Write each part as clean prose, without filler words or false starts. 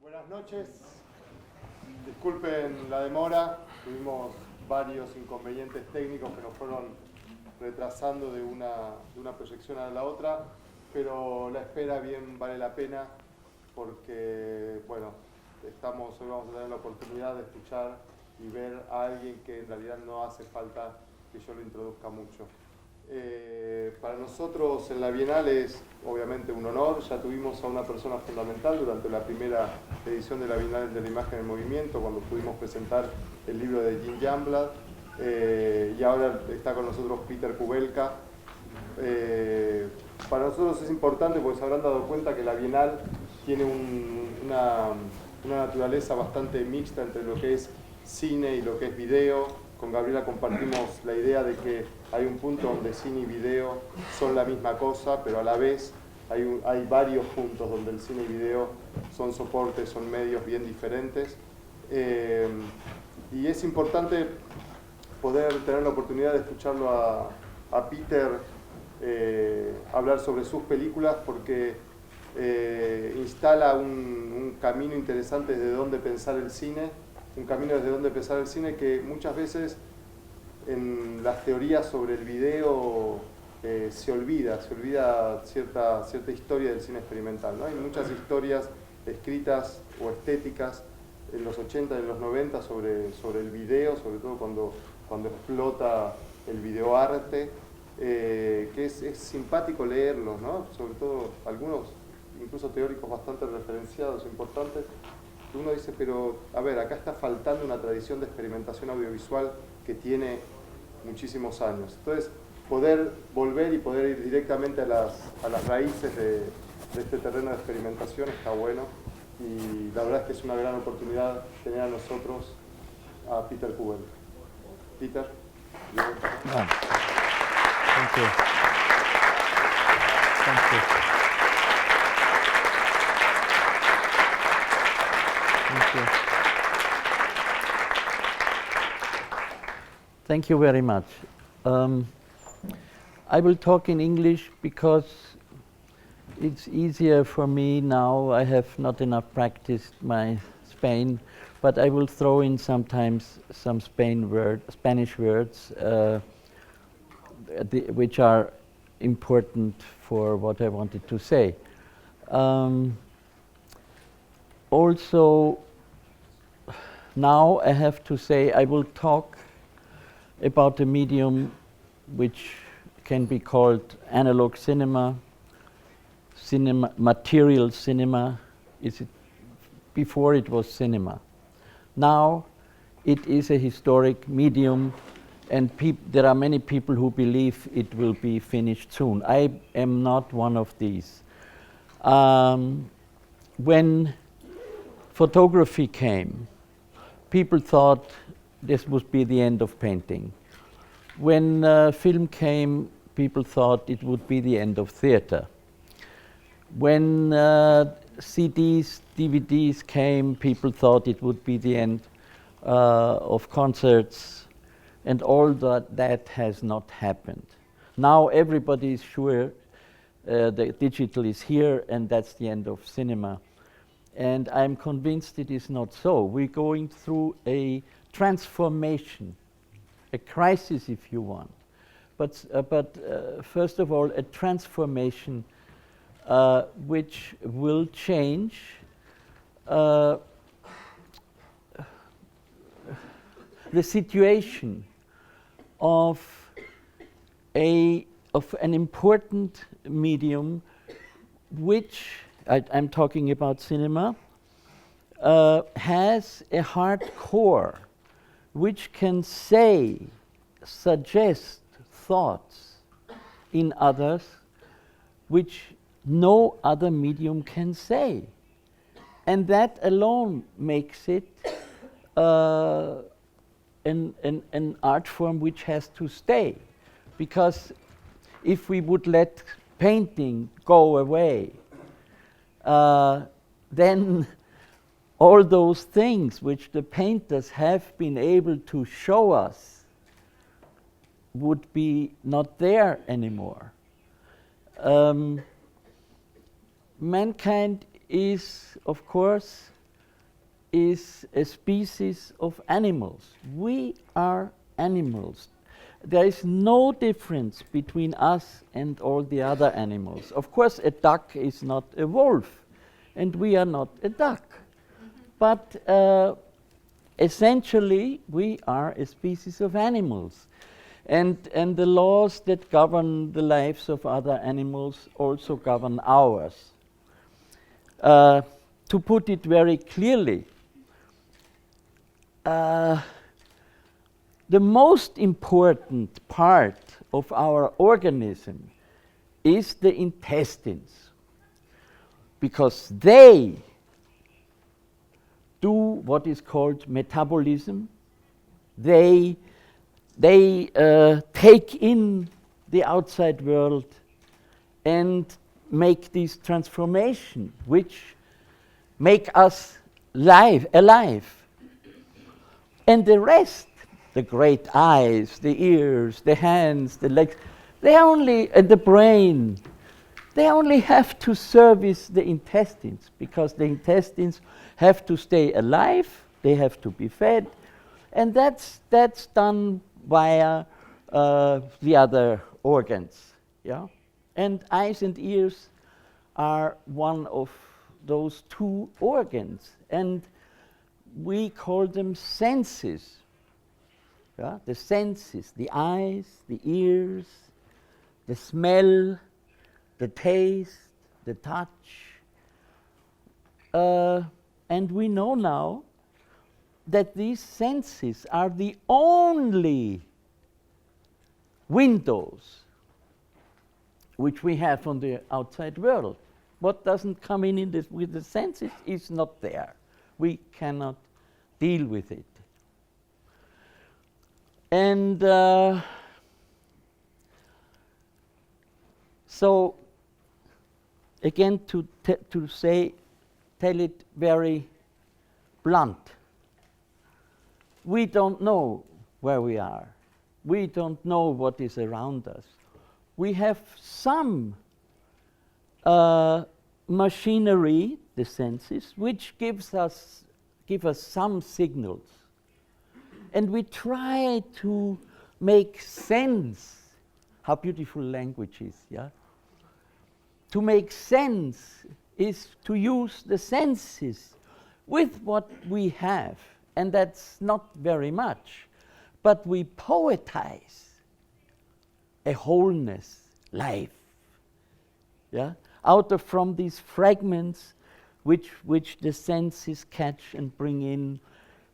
Buenas noches. Disculpen la demora. Tuvimos varios inconvenientes técnicos que nos fueron retrasando de una proyección a la otra, pero la espera bien vale la pena porque, bueno, hoy vamos a tener la oportunidad de escuchar y ver a alguien que en realidad no hace falta que yo lo introduzca mucho. Para nosotros en la Bienal es obviamente un honor. Ya tuvimos a una persona fundamental durante la primera edición de la Bienal de la Imagen en Movimiento, cuando pudimos presentar el libro de Jean Youngblood, y ahora está con nosotros Peter Kubelka. Para nosotros es importante porque se habrán dado cuenta que la Bienal tiene una naturaleza bastante mixta entre lo que es cine y lo que es video. Con Gabriela compartimos la idea de que hay un punto donde cine y video son la misma cosa, pero a la vez hay varios puntos donde el cine y video son soportes, son medios bien diferentes. Y es importante poder tener la oportunidad de escucharlo a Peter hablar sobre sus películas, porque instala un camino interesante desde dónde pensar el cine. Un camino desde donde pensar el cine que muchas veces en las teorías sobre el video se olvida cierta historia del cine experimental, ¿no? Hay muchas historias escritas o estéticas en los 80 y en los 90 sobre el video, sobre todo cuando explota el videoarte, que es simpático leerlos, ¿no? Sobre todo algunos, incluso teóricos bastante referenciados, importantes. Uno dice, pero a ver, acá está faltando una tradición de experimentación audiovisual que tiene muchísimos años. Entonces, poder volver y poder ir directamente a las raíces de este terreno de experimentación está bueno, y la verdad es que es una gran oportunidad tener a nosotros a Peter Kubelka. Peter. Thank you. Thank you. Thank you. Thank you very much. I will talk in English because it's easier for me now. I have not enough practiced my Spain, but I will throw in sometimes some Spanish words which are important for what I wanted to say. Also, now I have to say I will talk about a medium which can be called analog cinema, material cinema. Before it was cinema. Now it is a historic medium, and there are many people who believe it will be finished soon. I am not one of these. When photography came, people thought this would be the end of painting. When film came, people thought it would be the end of theater. When CDs, DVDs came, people thought it would be the end of concerts, and all that has not happened. Now everybody is sure the digital is here, and that's the end of cinema. And I'm convinced it is not so. We're going through a transformation, a crisis if you want. But first of all, a transformation which will change the situation of an important medium, which I'm talking about cinema, has a hard core which can suggest thoughts in others which no other medium can say. And that alone makes it an art form which has to stay. Because if we would let painting go away, then all those things which the painters have been able to show us would be not there anymore. mankind is, of course, is a species of animals. We are animals. There is no difference between us and all the other animals. Of course, a duck is not a wolf, and we are not a duck. But essentially, we are a species of animals. And the laws that govern the lives of other animals also govern ours. To put it very clearly, the most important part of our organism is the intestines, because they do what is called metabolism. They take in the outside world and make this transformation, which make us alive. And the rest, the great eyes, the ears, the hands, the legs, and the brain, they only have to service the intestines, because the intestines have to stay alive, they have to be fed, and that's done via the other organs. Yeah? And eyes and ears are one of those two organs, and we call them senses. Yeah? The senses, the eyes, the ears, the smell, the taste, the touch. And we know now that these senses are the only windows which we have on the outside world. What doesn't come in with the senses is not there. We cannot deal with it. And so, again, to tell it very blunt, we don't know where we are. We don't know what is around us. We have some machinery, the senses, which give us some signals. And we try to make sense. How beautiful language is, yeah? To make sense is to use the senses with what we have, and that's not very much. But we poetize a wholeness, life, yeah? From these fragments which the senses catch and bring in,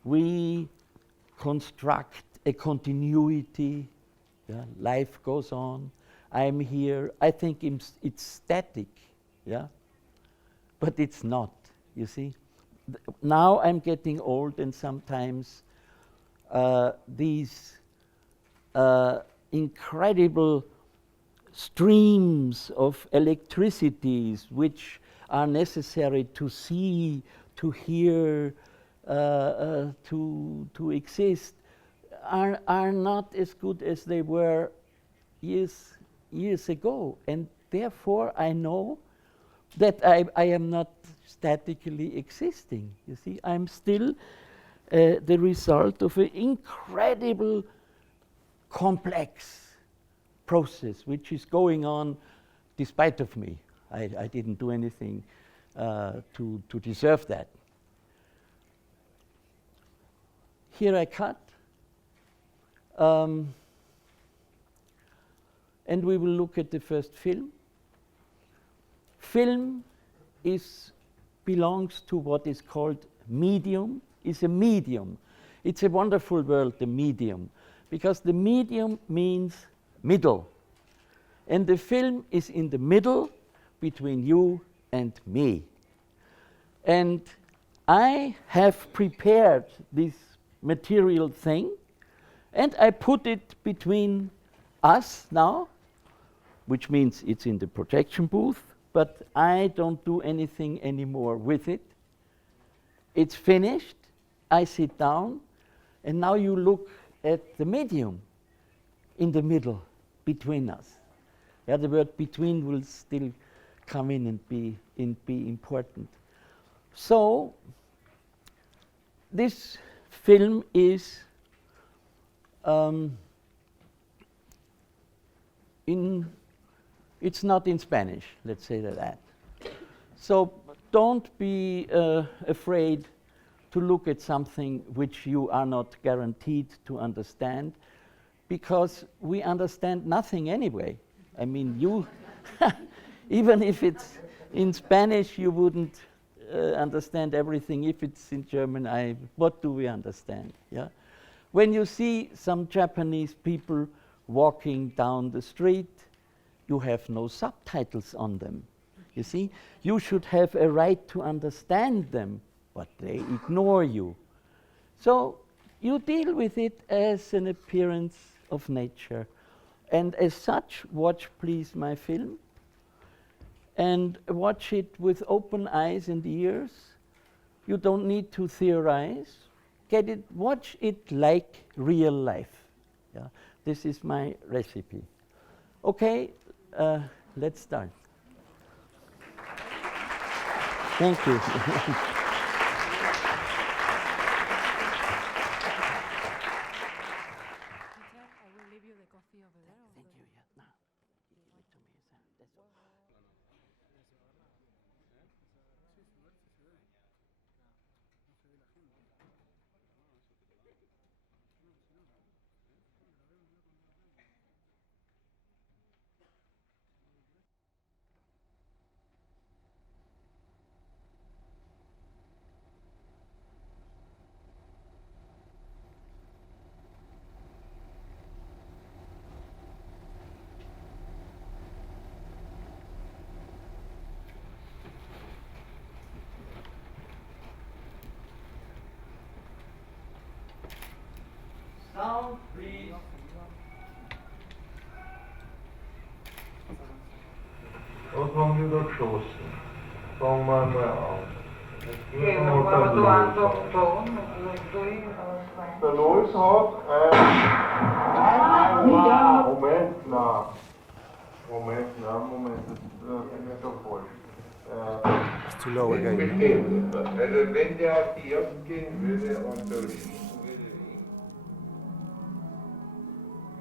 we construct a continuity. Yeah? Life goes on. I'm here. I think it's static, yeah, but it's not. You see, now I'm getting old, and sometimes these incredible streams of electricities which are necessary to see, to hear, to exist, are not as good as they were years ago. And therefore I know that I am not statically existing. You see, I'm still the result of an incredible complex process which is going on despite of me. I didn't do anything to deserve that. Here I cut. And we will look at the first film. Film belongs to what is called medium, is a medium. It's a wonderful word, the medium, because the medium means middle. And the film is in the middle between you and me. And I have prepared this material thing, and I put it between us now, which means it's in the projection booth, but I don't do anything anymore with it. It's finished. I sit down, and now you look at the medium in the middle between us. Yeah, the word between will still come in and be important. So this film is it's not in Spanish, let's say that. So don't be afraid to look at something which you are not guaranteed to understand, because we understand nothing anyway. I mean, you, even if it's in Spanish, you wouldn't understand everything. If it's in German, what do we understand? Yeah. When you see some Japanese people walking down the street, you have no subtitles on them. You see, you should have a right to understand them, but they ignore you. So you deal with it as an appearance of nature. And as such, watch please my film, and watch it with open eyes and ears. You don't need to theorize. Get it, watch it like real life. Yeah? This is my recipe. Okay, let's start. Thank you. Sound, please. Wat kwam nu dat klooster? Van mij af. De Louis had Moment, dat is net zo voor. It's too low again. Also wenn der auf die ersten gehen würde und so schießen würde wie ihn,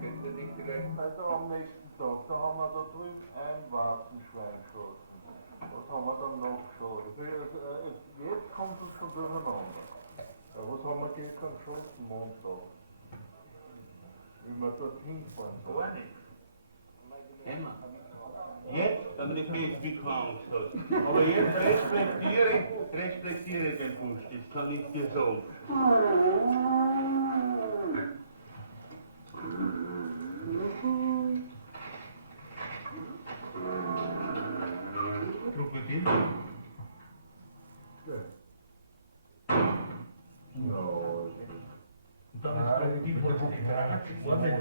könnte nicht direkt... Also am nächsten Tag, da haben wir da drüben ein Warzenschwein geschossen. Was haben wir dann noch geschossen? Jetzt kommt es schon durcheinander. Ja, was haben wir gestern geschossen, Montag? Wie wir dort hinfahren. Gar nichts. Immer. Jetzt, wenn man nicht mehr Angst hat. Aber jetzt respektiere den Wunsch, das kann ich dir sagen. Krokodil? Und dann ist Krokodil von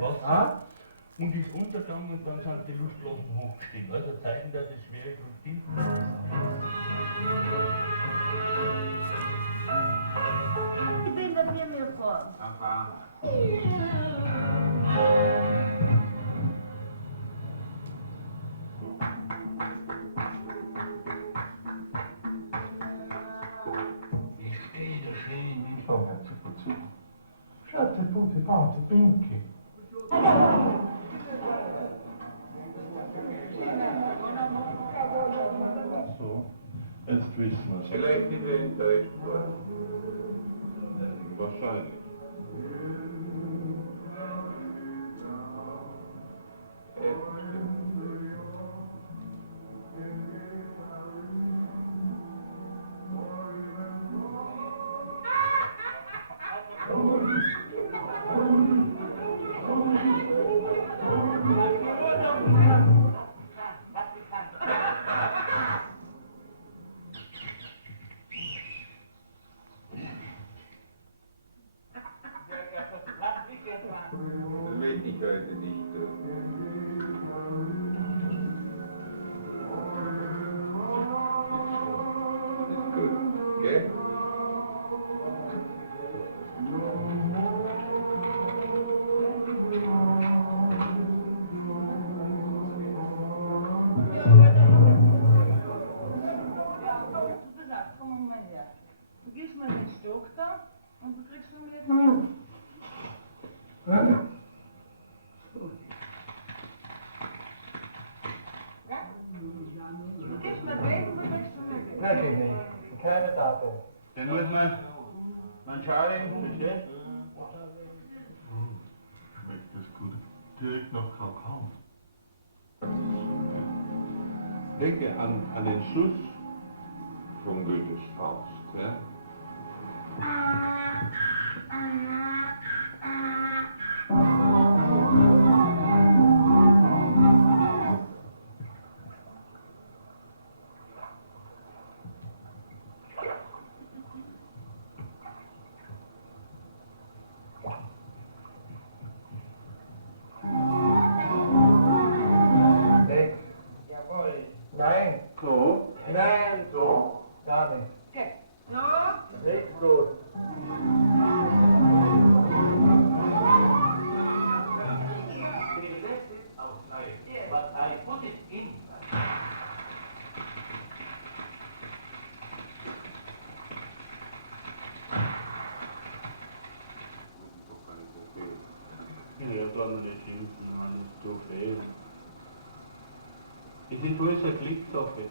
Wasser. Und ist untergegangen und dann sind die Luftblasen hochgestiegen. Also zeigen da das schwere Krokodil. Ich stehe da schön in Feuer zu. Schatze, gute Party, Pinky. So, jetzt wissen wir es. Vielleicht nicht enttäuscht worden. Wahrscheinlich. Das will ich heute nicht tun. Ist gut, gell? Und du kriegst von mir du gibst mir den, du kriegst von mir. Wirklich nicht. Keine Daten. Dann muss man schauen, verstehst du? Schmeckt das gut. Direkt nach Kakao. Denke an den Schluss von Goethes Faust. Ja? Jawohl. Nein. So. Nein. So. Gar nicht. Kijk. Zo. Nichts los. But I put it in. Ja, da haben wir das hinten, man ist zu viel. Das ist alles eine Klicksache.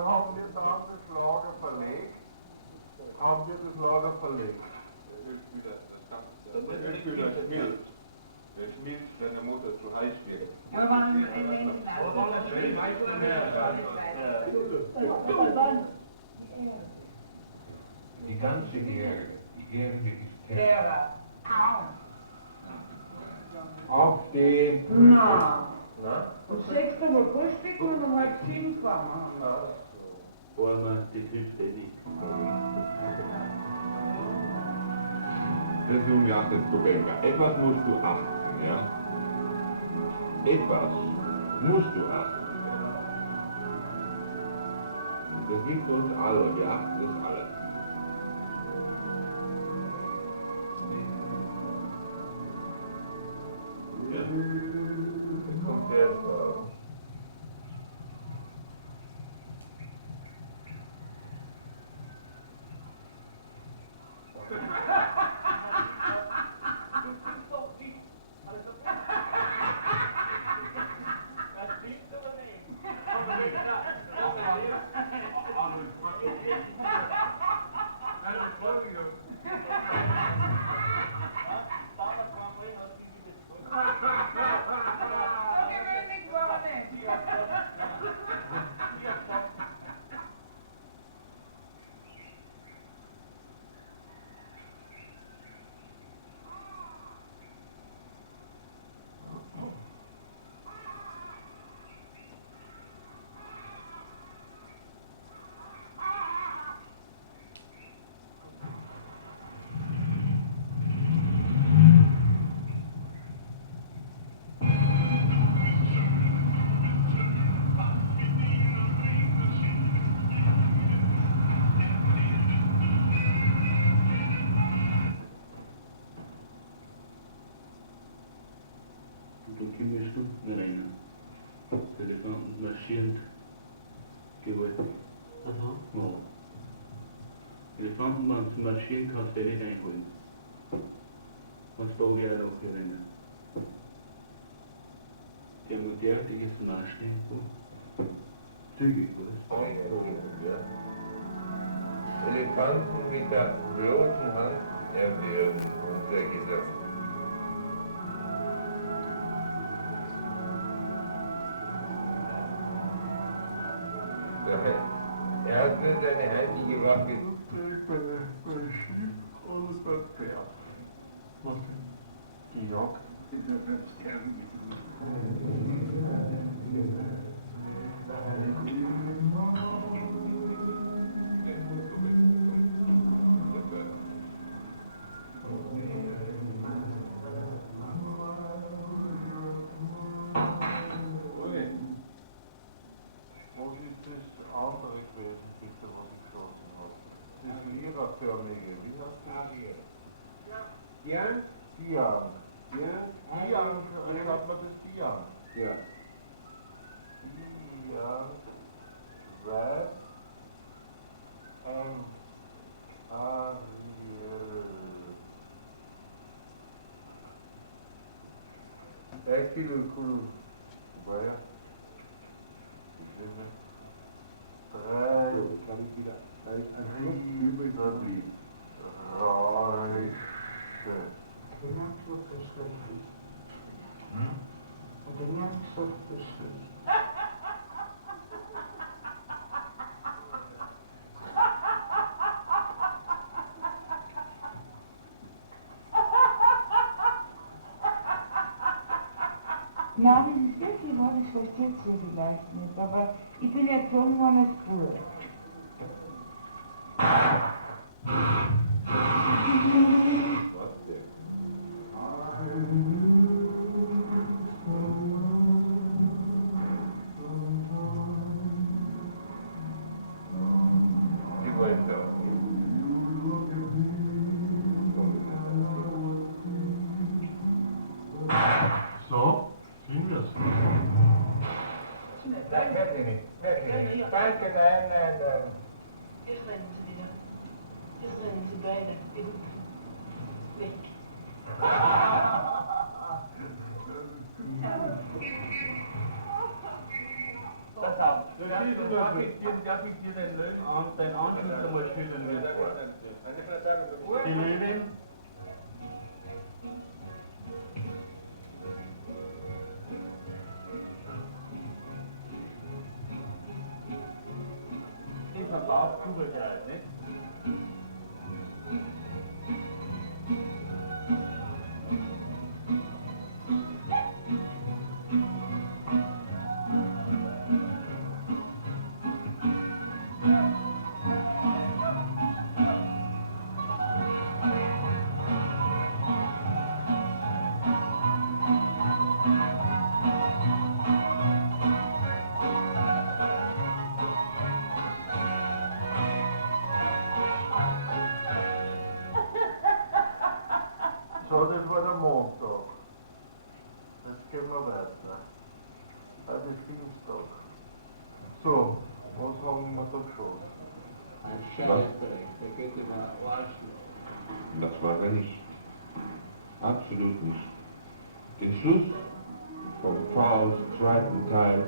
Haben wir dann das Lager verlegt? Haben wir das Lager verlegt? Der Ölspüler schmilzt. Der schmilzt, wenn der Motor zu heiß wird. Aber ein wenig Die ganze Erde. Die Erde ist kalt. Ere. Au. Aufstehen. Na. Na? Um 6 Uhr mal frühstücken und um halb 7 fahren wir. Vorne, das hilft eh nicht. Das ist nun ja das Problem. Etwas musst du achten, ja? Etwas musst du achten. Das gibt uns alle, wir achten es alle. Das kommt der Elefanten marschierend gewollt. Also? Ja. Elefantenbahn zu marschieren kannst du nicht einholen. Kannst du auch ja noch rennen. Die haben ein derartiges Marschtempo. Zügig, oder? Elefanten mit der bloßen Hand erwehren unser Gesang. Er hat nur seine heimliche Waffe. Was denn? Die Jagd. Jan? Tian. Tian, was macht das Tian? Ja. Tian, Red, Ja, das ist wirklich alles, was dazu vielleicht nicht, aber ich bin erzogen worden als Bruder. So, sind wir's. Danke, nein. Jetzt rennen Sie wieder. Jetzt rennen Sie beide. Weg. Pass auf, darf ich dir den Anschluss einmal schildern will. Die Löwe. Dieser Bauchkugelkreis, nicht? So, das war der Montag. Jetzt gehen wir weiter. Das ist Dienstag. So, was haben wir da schon? Das war er nicht. Absolut nicht. Den Schluss vom Fouls zweiten Teil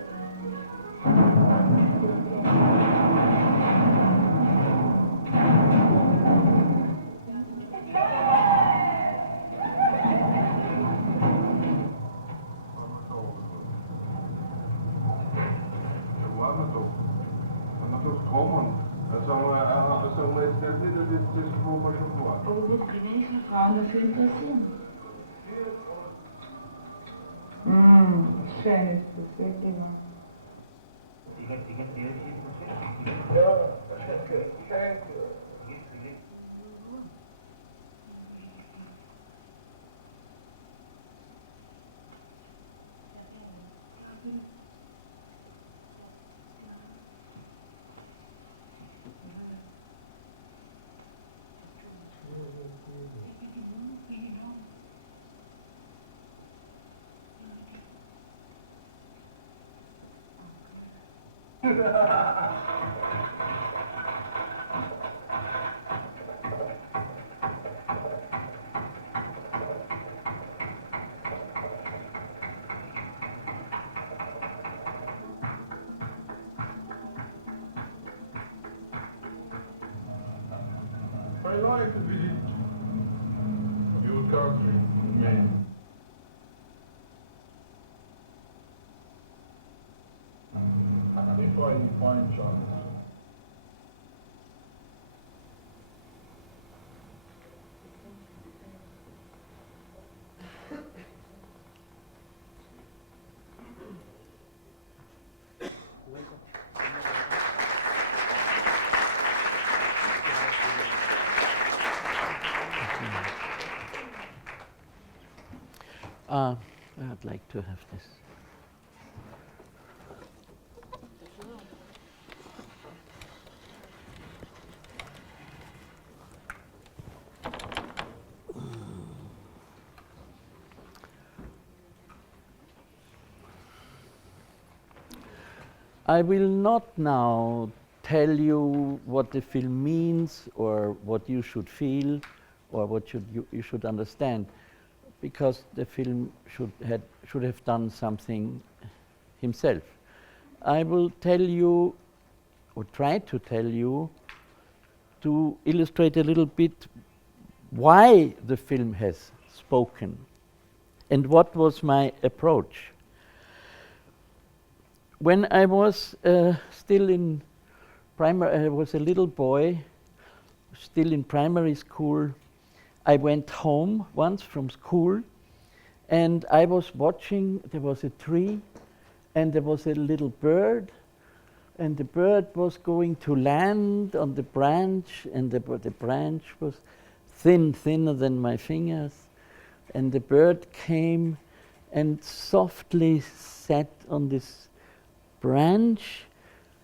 Aber wird die wenigsten Frauen dafür interessieren. Schön ist das, wirklich wahr. I like to visit your country. If I find chance. I'd like to have this. I will not now tell you what the film means or what you should feel or what you should understand, because the film should have done something himself. I will tell you, or try to tell you, to illustrate a little bit why the film has spoken and what was my approach. When I was still in primary, I was a little boy, still in primary school. I went home once from school, and I was watching, there was a tree, and there was a little bird, and the bird was going to land on the branch, and the branch was thinner than my fingers, and the bird came and softly sat on this branch,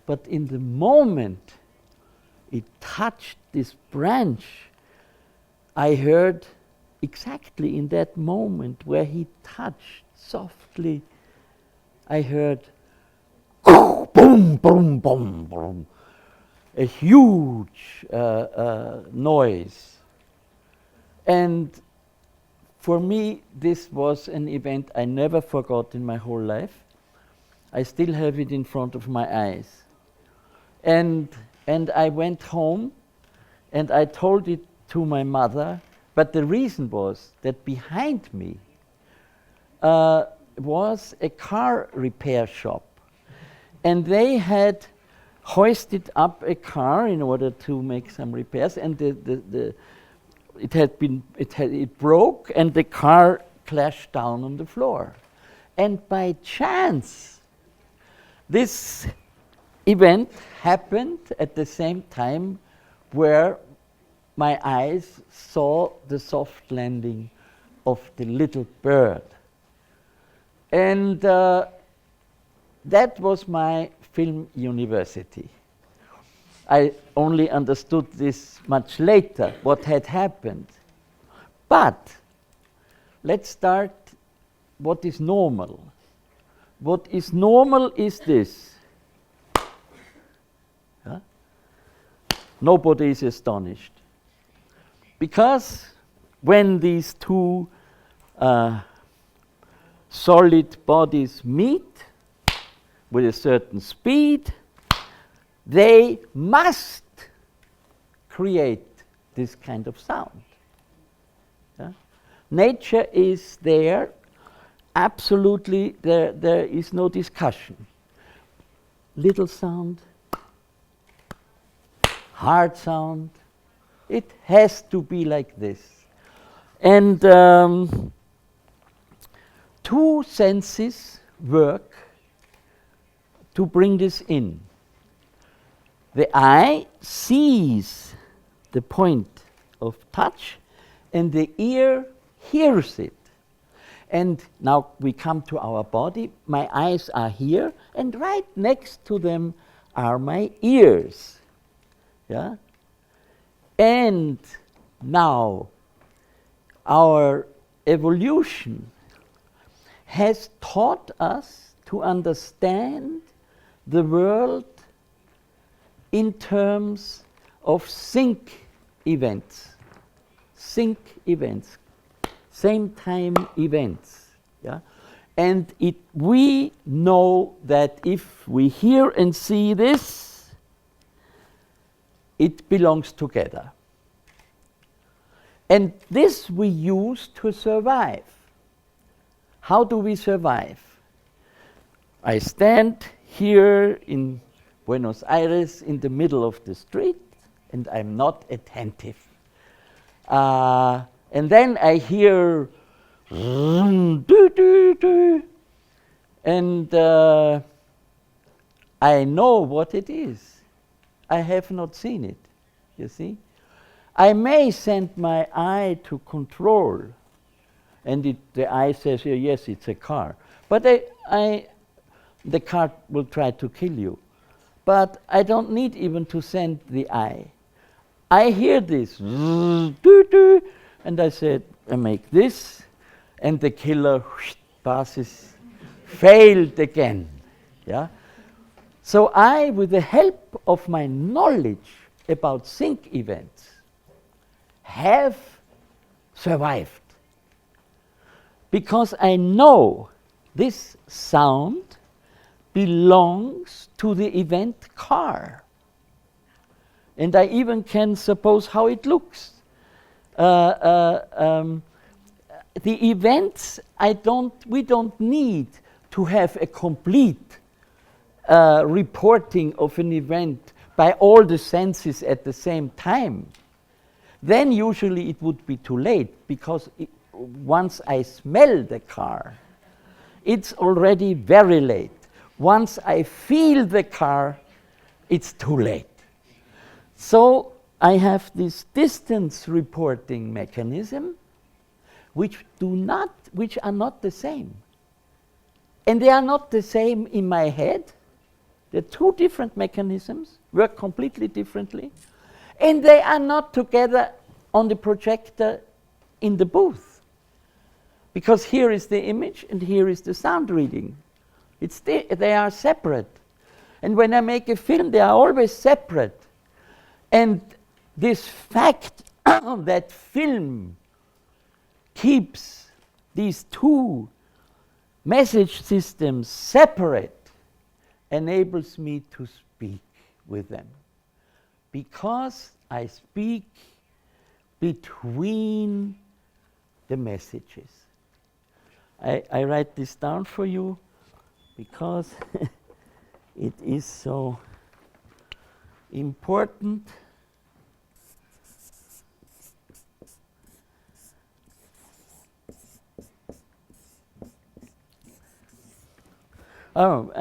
but in the moment it touched this branch, I heard exactly in that moment where he touched softly, I heard boom, boom, boom, boom, a huge noise. And for me, this was an event I never forgot in my whole life. I still have it in front of my eyes. And I went home and I told it to my mother, but the reason was that behind me was a car repair shop. And they had hoisted up a car in order to make some repairs, and it broke, and the car clashed down on the floor. And by chance, this event happened at the same time where my eyes saw the soft landing of the little bird. And that was my film university. I only understood this much later, what had happened. But let's start what is normal. What is normal is this. Huh? Nobody is astonished. Because when these two solid bodies meet with a certain speed, they must create this kind of sound. Yeah? Nature is there, absolutely, there is no discussion. Little sound, hard sound, it has to be like this. And two senses work to bring this in. The eye sees the point of touch, and the ear hears it. And now we come to our body. My eyes are here, and right next to them are my ears. Yeah? And now our evolution has taught us to understand the world in terms of sync events, same time events. Yeah? And we know that if we hear and see this, it belongs together. And this we use to survive. How do we survive? I stand here in Buenos Aires in the middle of the street, and I'm not attentive. And then I hear doo, doo, doo, and I know what it is. I have not seen it, you see. I may send my eye to control, and the eye says, yes, it's a car. But the car will try to kill you. But I don't need even to send the eye. I hear this, and I said, I make this, and the killer passes, failed again. Yeah? So I, with the help of my knowledge about sync events, have survived. because I know this sound belongs to the event car. And I even can suppose how it looks. The events, we don't need to have a complete reporting of an event by all the senses at the same time. Then usually it would be too late, because once I smell the car, it's already very late. Once I feel the car, it's too late. So I have this distance reporting mechanism, which are not the same. And they are not the same in my head. They're two different mechanisms, work completely differently. And they are not together on the projector in the booth. Because here is the image and here is the sound reading. They are separate. And when I make a film, they are always separate. And this fact that film keeps these two message systems separate enables me to speak with them. Because I speak between the messages. I write this down for you because it is so important. Oh,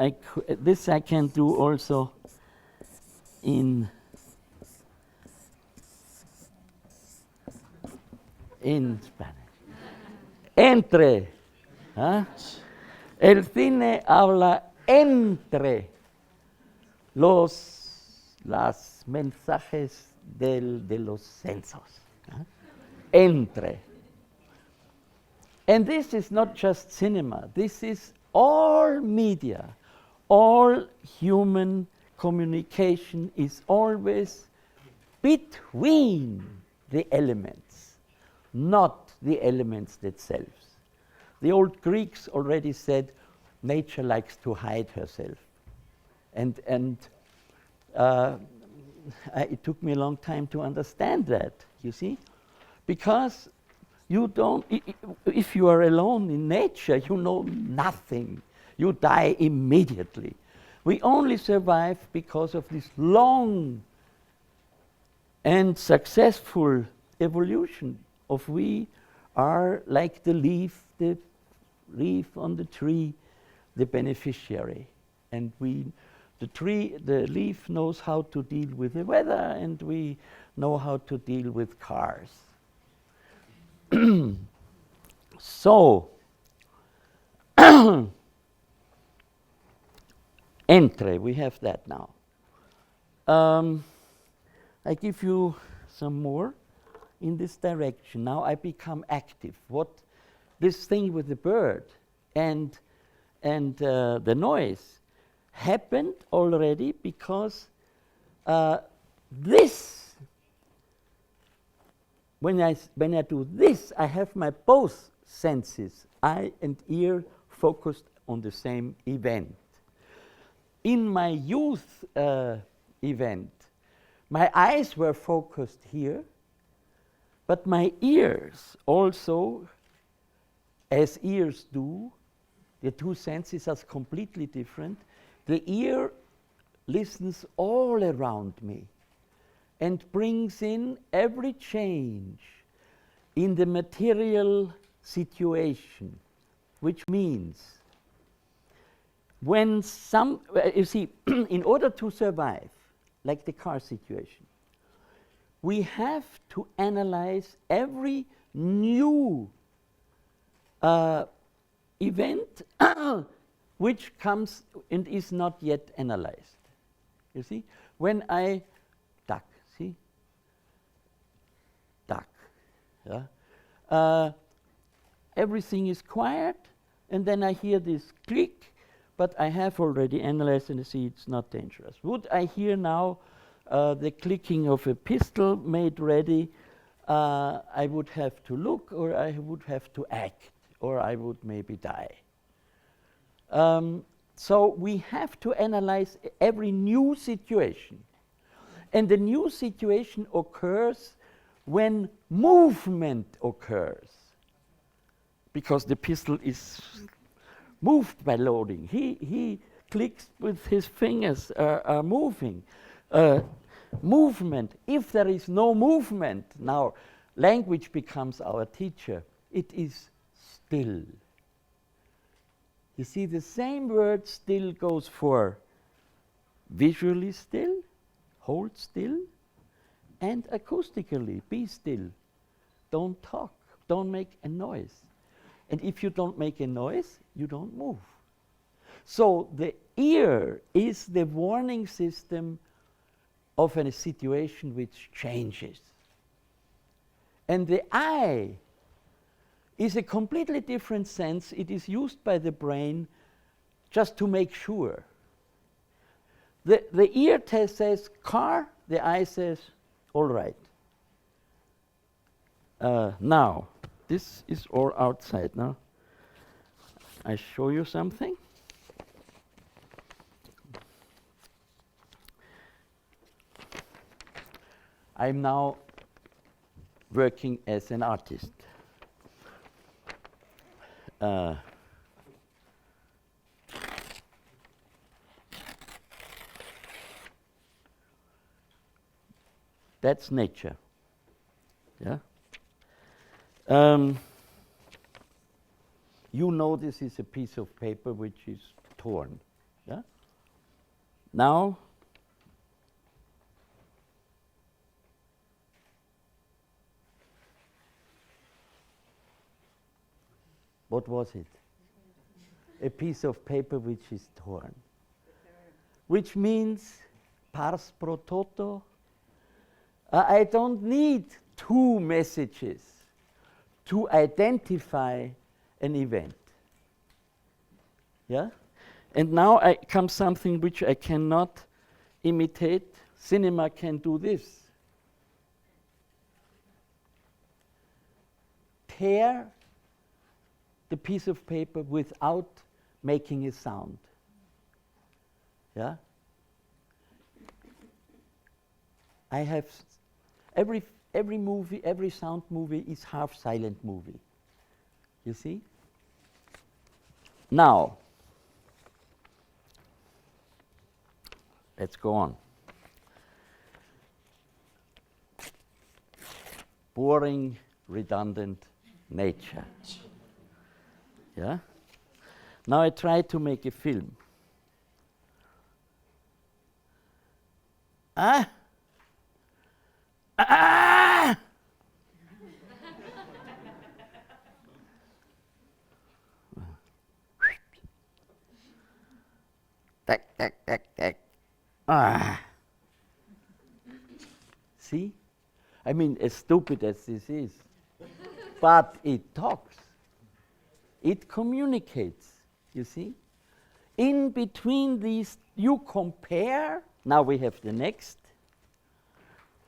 this I can do also in Spanish. Entre. El cine habla entre los mensajes de los sensos. Entre. And this is not just cinema. This is all media. All human communication is always between the elements, not the elements themselves. The old Greeks already said nature likes to hide herself. And it took me a long time to understand that, you see? Because you don't, if you are alone in nature, you know nothing. You die immediately. We only survive because of this long and successful evolution of we are like the leaf on the tree, the beneficiary. And the leaf knows how to deal with the weather, and we know how to deal with cars. So, entre, we have that now. I give you some more in this direction. Now I become active. This thing with the bird and the noise happened already because this, when I do this, I have my both senses, eye and ear, focused on the same event. In my youth event, my eyes were focused here, but my ears also, as ears do, the two senses are completely different. The ear listens all around me and brings in every change in the material situation, which means when you see, in order to survive, like the car situation, we have to analyze every new event which comes and is not yet analyzed. You see? When I duck, see? Duck. Yeah? Everything is quiet, and then I hear this click, but I have already analyzed and I see it's not dangerous. Would I hear now the clicking of a pistol made ready? I would have to look, or I would have to act or I would maybe die. So we have to analyze every new situation. And the new situation occurs when movement occurs, because the pistol is moved by loading. He clicks with his fingers, moving. Movement. If there is no movement, now language becomes our teacher. It is still. You see, the same word still goes for visually still, hold still, and acoustically, be still. Don't talk, don't make a noise. And if you don't make a noise, you don't move. So the ear is the warning system of a situation which changes. And the eye is a completely different sense. It is used by the brain just to make sure. The ear test says car, the eye says all right. Now, this is all outside now. I show you something. I'm now working as an artist. That's nature. Yeah. You know this is a piece of paper which is torn. Yeah. Now, what was it? A piece of paper which is torn. Which means pars pro toto. I don't need two messages to identify an event. Yeah? And now comes something which I cannot imitate. Cinema can do this. Tear the piece of paper without making a sound. Yeah? I have every movie, every sound movie is half silent movie. You see? Now, let's go on. Boring, redundant nature. Yeah? Now I try to make a film. Ah! Ah! Tack, tack, tack, tack. Ah! See? I mean, as stupid as this is, but it talks. It communicates, you see? In between these, you compare. Now we have the next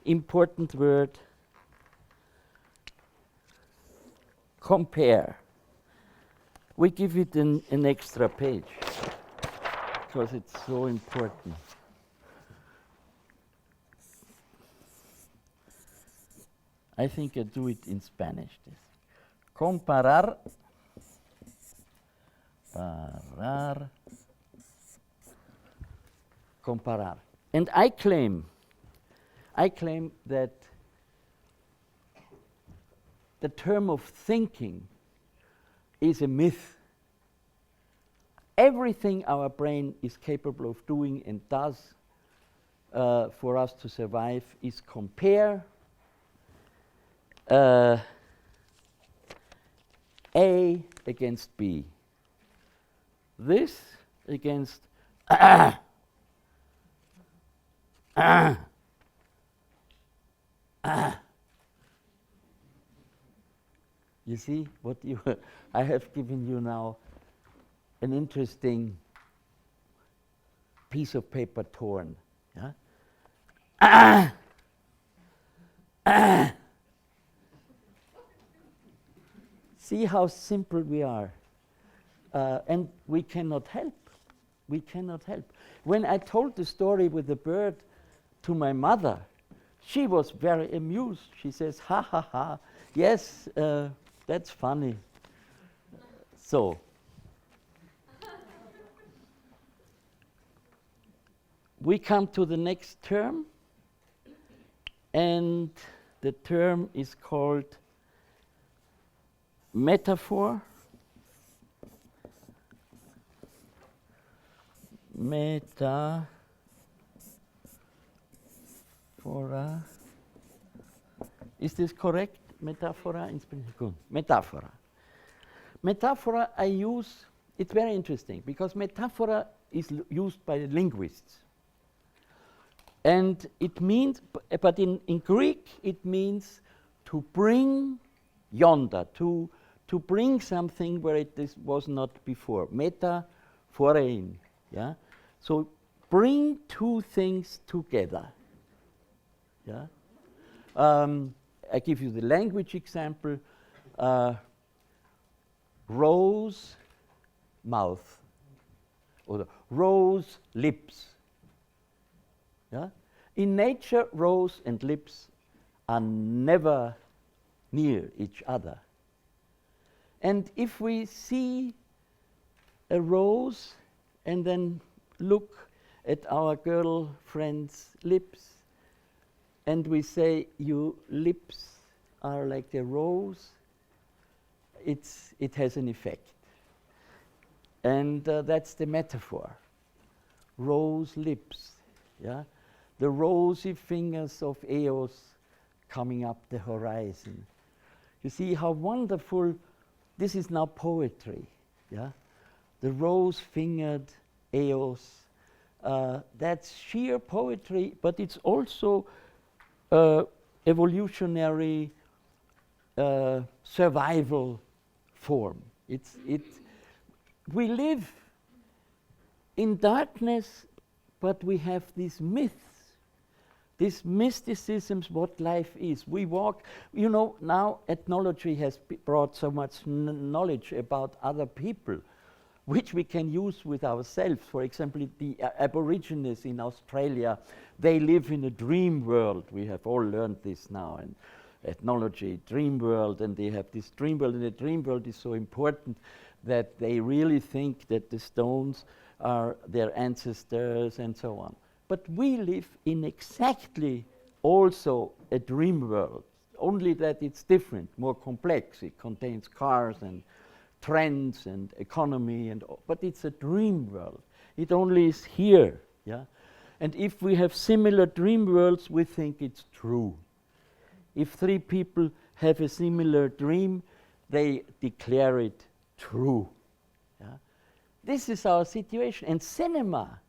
important word, compare. We give it an extra page because it's so important. I think I do it in Spanish. This. Comparar, parar, comparar. And I claim that the term of thinking is a myth. Everything our brain is capable of doing and does for us to survive is compare A against B. This against You see what you I have given you now an interesting piece of paper torn. Yeah? See how simple we are. And we cannot help. We cannot help. When I told the story with the bird to my mother, she was very amused. She says, ha ha ha, yes, that's funny. So, we come to the next term, and the term is called metaphor. Metaphora. Is this correct? Metaphora in Spanish? Good. Metaphora. Metaphora I use, it's very interesting because metaphora is used by linguists. And it means, but in Greek, it means to bring yonder, to bring something where it was not before. Metaphorein, yeah? So bring two things together, yeah? I give you the language example. Rose mouth, or rose lips. Yeah? In nature, rose and lips are never near each other. And if we see a rose and then look at our girlfriend's lips and we say, your lips are like a rose, it has an effect. And that's the metaphor. Rose lips, yeah? The rosy fingers of Eos coming up the horizon. You see how wonderful, this is now poetry, yeah? The rose-fingered Eos, that's sheer poetry, but it's also evolutionary survival form. We live in darkness, but we have these myths, these mysticisms, what life is. We walk, you know, now ethnology has brought so much knowledge about other people, which we can use with ourselves. For example, the Aborigines in Australia, they live in a dream world. We have all learned this now in ethnology, dream world, and they have this dream world, and the dream world is so important that they really think that the stones are their ancestors and so on. But we live in exactly also a dream world, only that it's different, more complex. It contains cars and trends and economy, but it's a dream world. It only is here, yeah? And if we have similar dream worlds, we think it's true. If three people have a similar dream, they declare it true. Yeah? This is our situation. And cinema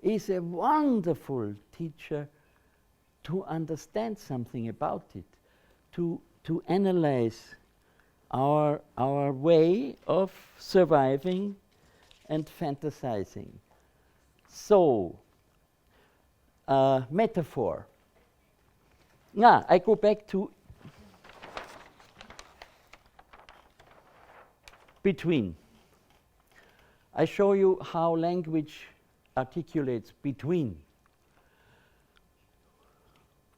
is a wonderful teacher to understand something about it, to analyze our way of surviving and fantasizing. So, metaphor. Now, I go back to between. I show you how language articulates between.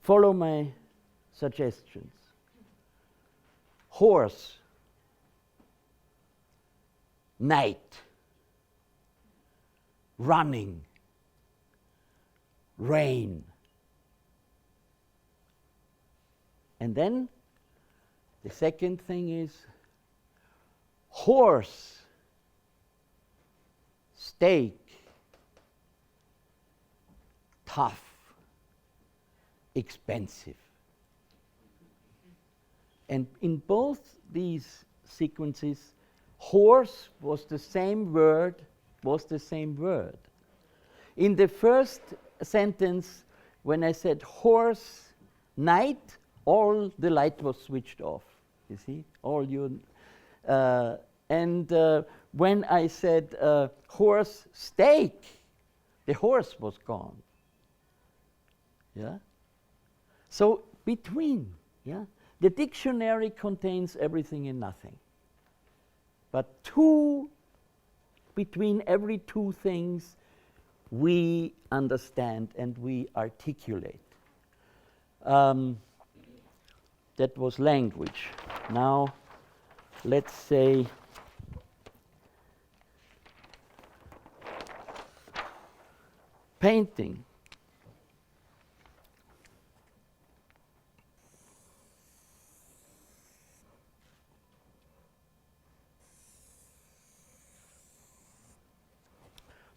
Follow my suggestions. Horse, night, running, rain. And then the second thing is horse, steak, tough, expensive. And in both these sequences, horse was the same word, In the first sentence, when I said horse, night, all the light was switched off, you see? When I said horse, steak, the horse was gone. Yeah? So between, yeah? The dictionary contains everything and nothing. but between every two things we understand and we articulate. That was language. Now let's say painting.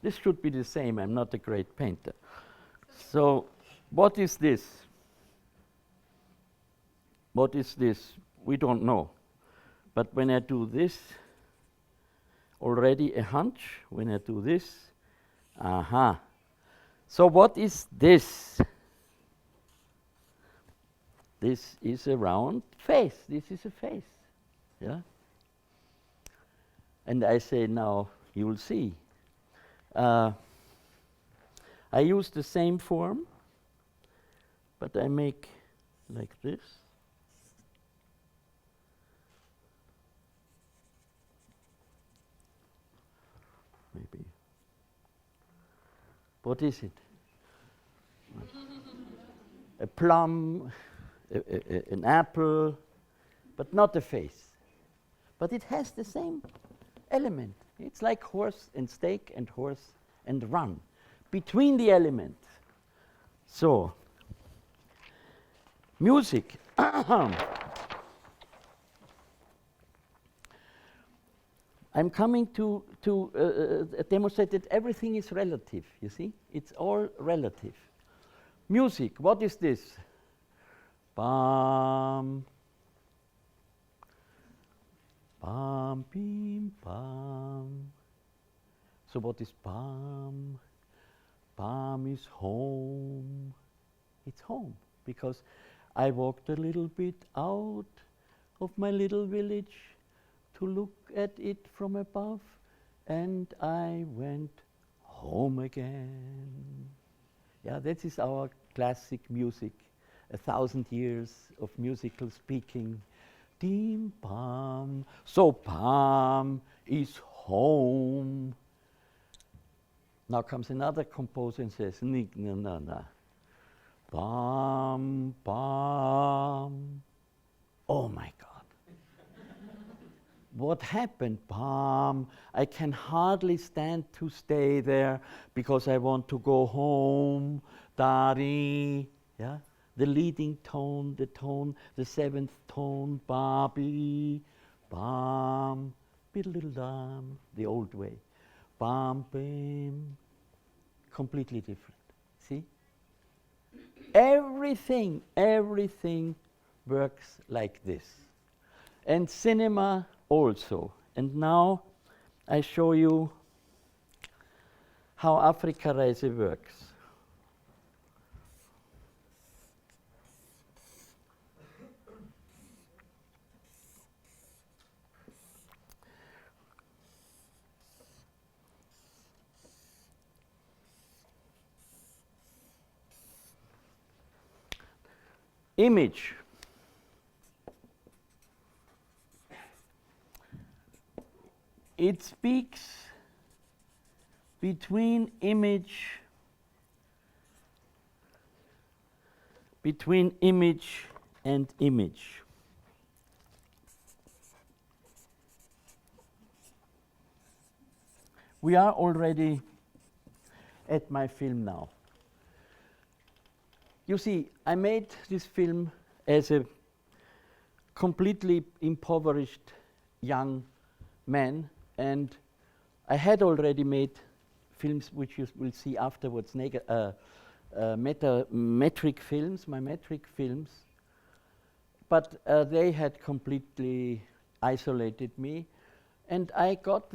This should be the same. I'm not a great painter. So what is this? What is this? We don't know. But when I do this, already a hunch. When I do this, aha. So what is this? This is a round face. This is a face. Yeah? And I say now, you'll see. I use the same form, but I make like this. Maybe. What is it? A plum, an apple, but not a face. But it has the same element. It's like horse and stake and horse and run between the elements. So, music. I'm coming to demonstrate that everything is relative, you see? It's all relative. Music, what is this? Bam. Bam, bim, bam. So what is bam? Bam is home. It's home, because I walked a little bit out of my little village to look at it from above, and I went home again. Yeah, that is our classic music, 1,000 years of musical speaking. Dim bam. So bam is home. Now comes another composer and says, no, no, no. Bam, bam. Oh my God. What happened? Bam. I can hardly stand to stay there because I want to go home. Dari. Yeah? The leading tone, the seventh tone, ba-bi, bam, biddle-dam, the old way. Bam, bim, completely different. See? Everything works like this. And cinema also. And now I show you how Africa Reise works. Image. It speaks between image and image. We are already at my film now. You see, I made this film as a completely impoverished young man, and I had already made films which you will see afterwards, metric films, my metric films, but they had completely isolated me, and I got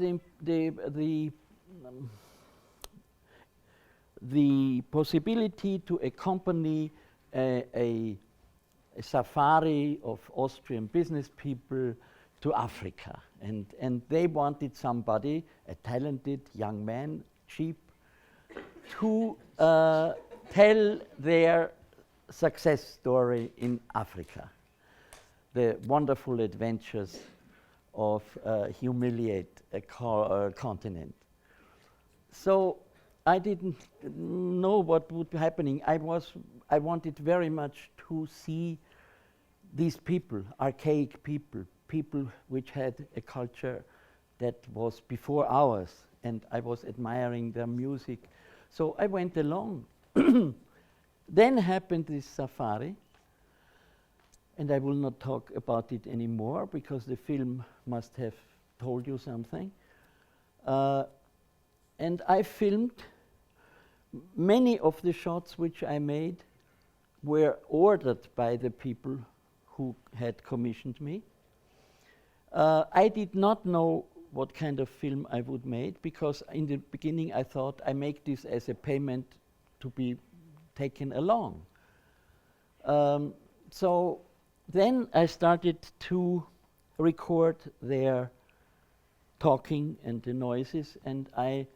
the possibility to accompany a safari of Austrian business people to Africa. And they wanted somebody, a talented young man, cheap, to tell their success story in Africa. The wonderful adventures humiliate a continent. So I didn't know what would be happening. I wanted very much to see these people, archaic people, people which had a culture that was before ours, and I was admiring their music. So I went along. Then happened this safari, and I will not talk about it anymore because the film must have told you something. And I filmed many of the shots which I made were ordered by the people who had commissioned me. I did not know what kind of film I would make because in the beginning I thought I make this as a payment to be taken along. So then I started to record their talking and the noises, and I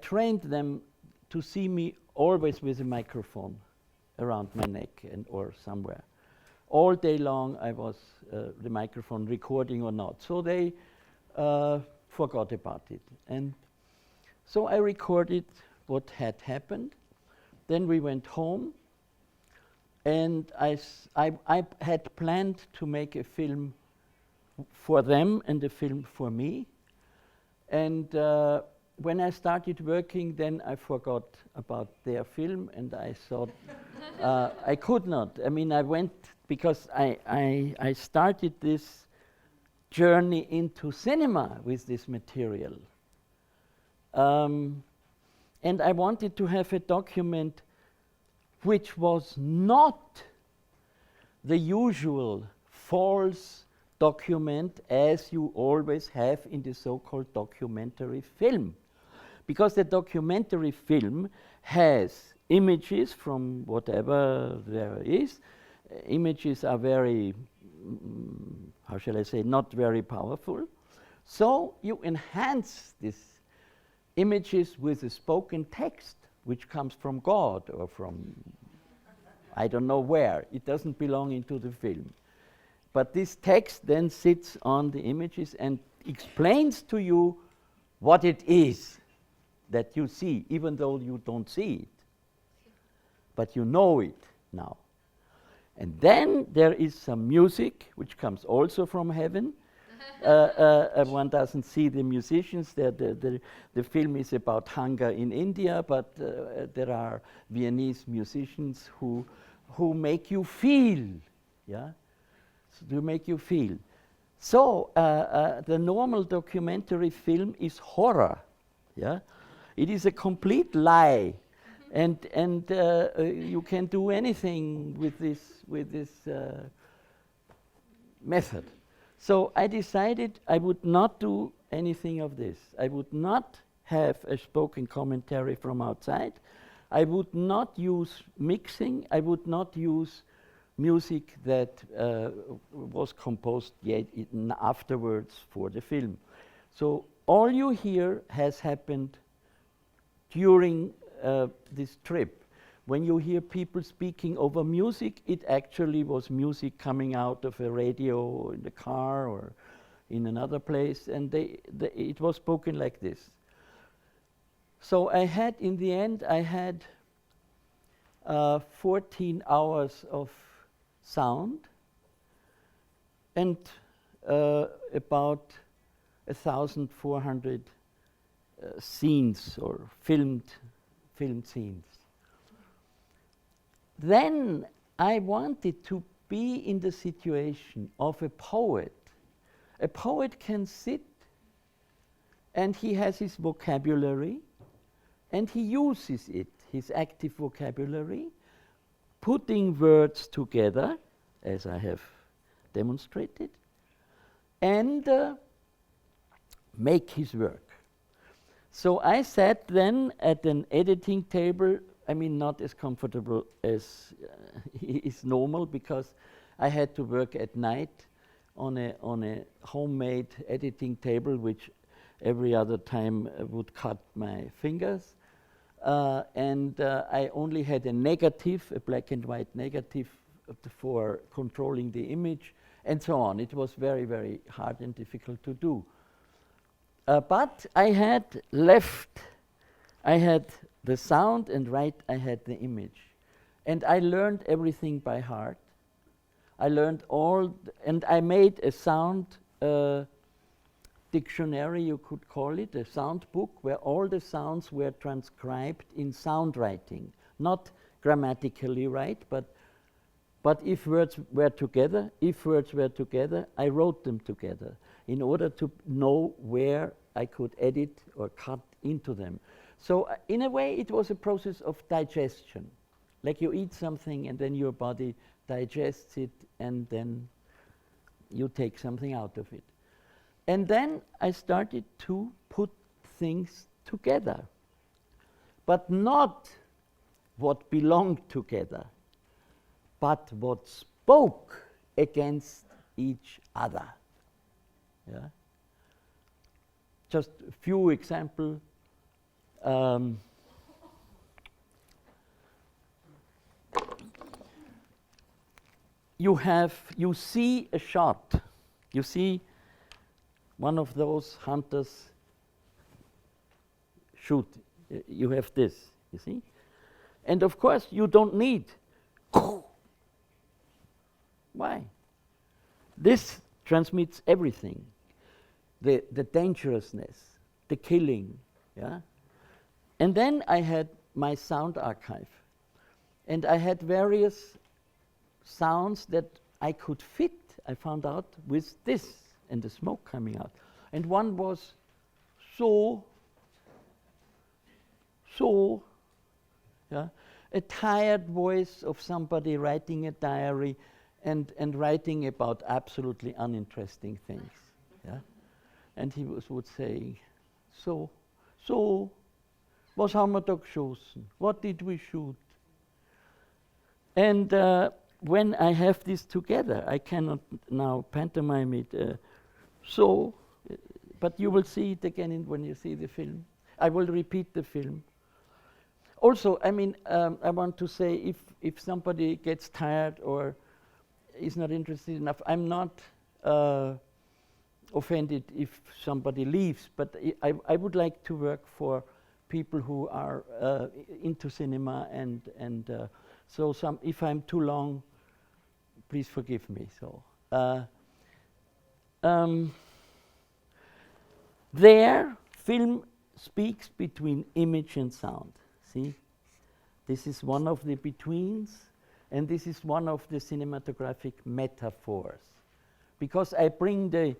trained them to see me always with a microphone around my neck and or somewhere. All day long I was the microphone recording or not. So they forgot about it. And so I recorded what had happened. Then we went home, and I had planned to make a film for them and a film for me. And when I started working, then I forgot about their film, and I thought I could not. I mean, I went because I started this journey into cinema with this material. And I wanted to have a document which was not the usual false document as you always have in the so-called documentary film. Because the documentary film has images from whatever there is. Images are very, how shall I say, not very powerful. So you enhance these images with a spoken text, which comes from God or from I don't know where. It doesn't belong into the film. But this text then sits on the images and explains to you what it is that you see, even though you don't see it. But you know it now. And then there is some music, which comes also from heaven. One doesn't see the musicians. The film is about hunger in India, but there are Viennese musicians who make you feel, yeah? So to make you feel. So the normal documentary film is horror, yeah? It is a complete lie, and you can do anything with this method. So I decided I would not do anything of this. I would not have a spoken commentary from outside. I would not use mixing. I would not use music that was composed yet afterwards for the film. So all you hear has happened during this trip. When you hear people speaking over music, it actually was music coming out of a radio in the car or in another place, and it was spoken like this. So I had, in the end, I had 14 hours of sound and about 1,400 scenes or filmed scenes. Then I wanted to be in the situation of a poet. A poet can sit and he has his vocabulary and he uses it, his active vocabulary, putting words together, as I have demonstrated, and make his work. So I sat then at an editing table. I mean, not as comfortable as is normal, because I had to work at night on a homemade editing table, which every other time would cut my fingers. And I only had a negative, a black and white negative for controlling the image, and so on. It was very, very hard and difficult to do. But I had the sound, and right, I had the image. And I learned everything by heart. I learned and I made a sound dictionary, you could call it, a sound book, where all the sounds were transcribed in sound writing. Not grammatically right, but if words were together, I wrote them together in order to know where I could edit or cut into them. So in a way, it was a process of digestion. Like you eat something and then your body digests it and then you take something out of it. And then I started to put things together, but not what belonged together, but what spoke against each other. Yeah? Just a few examples. You see a shot. You see one of those hunters shoot. You have this, you see? And of course, you don't need. Why? This transmits everything. The dangerousness, the killing, yeah? And then I had my sound archive. And I had various sounds that I could fit, I found out, with this and the smoke coming out. And one was so, yeah? A tired voice of somebody writing a diary and writing about absolutely uninteresting things. Yeah? And he would say, so, was haben wir da geschossen? What did we shoot? And when I have this together, I cannot now pantomime it. But you will see it again when you see the film. I will repeat the film. Also, I mean, I want to say if somebody gets tired or is not interested enough, I'm not offended if somebody leaves, but I would like to work for people who are into cinema and so if I'm too long, please forgive me. So there, film speaks between image and sound. See, this is one of the betweens, and this is one of the cinematographic metaphors, because I bring the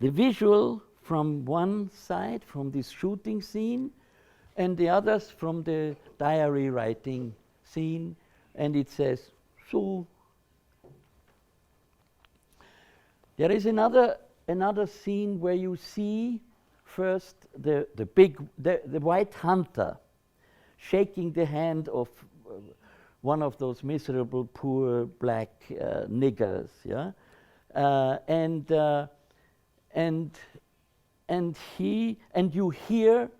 visual from one side, from this shooting scene, and the others from the diary writing scene, and it says, so. There is another scene where you see first the white hunter shaking the hand of one of those miserable, poor black niggers, yeah, and you hear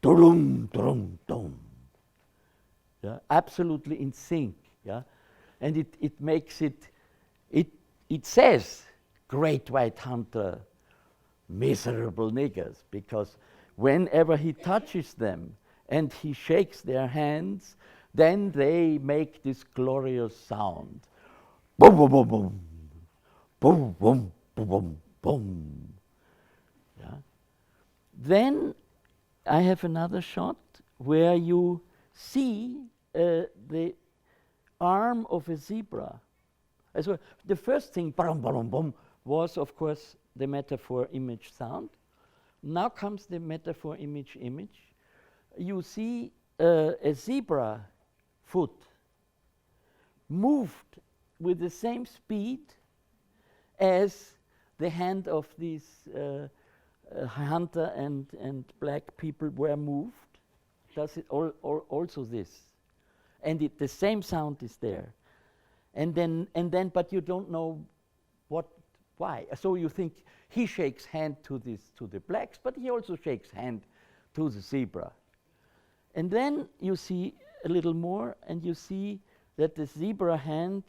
dum dum dum, yeah, absolutely in sync, yeah, and it makes it says great white hunter, miserable niggers, because whenever he touches them and he shakes their hands, then they make this glorious sound. Boom, boom, boom, boom. Boom, boom, boom, boom, boom. Yeah. Then I have another shot where you see the arm of a zebra. So the first thing, boom, boom, boom, was, of course, the metaphor image sound. Now comes the metaphor image. You see a zebra foot moved with the same speed as the hand of these hunter and black people were moved. Does it also this? And the same sound is there. And then, but you don't know why. So you think he shakes hand to the blacks, but he also shakes hand to the zebra. And then you see a little more, and you see that the zebra hand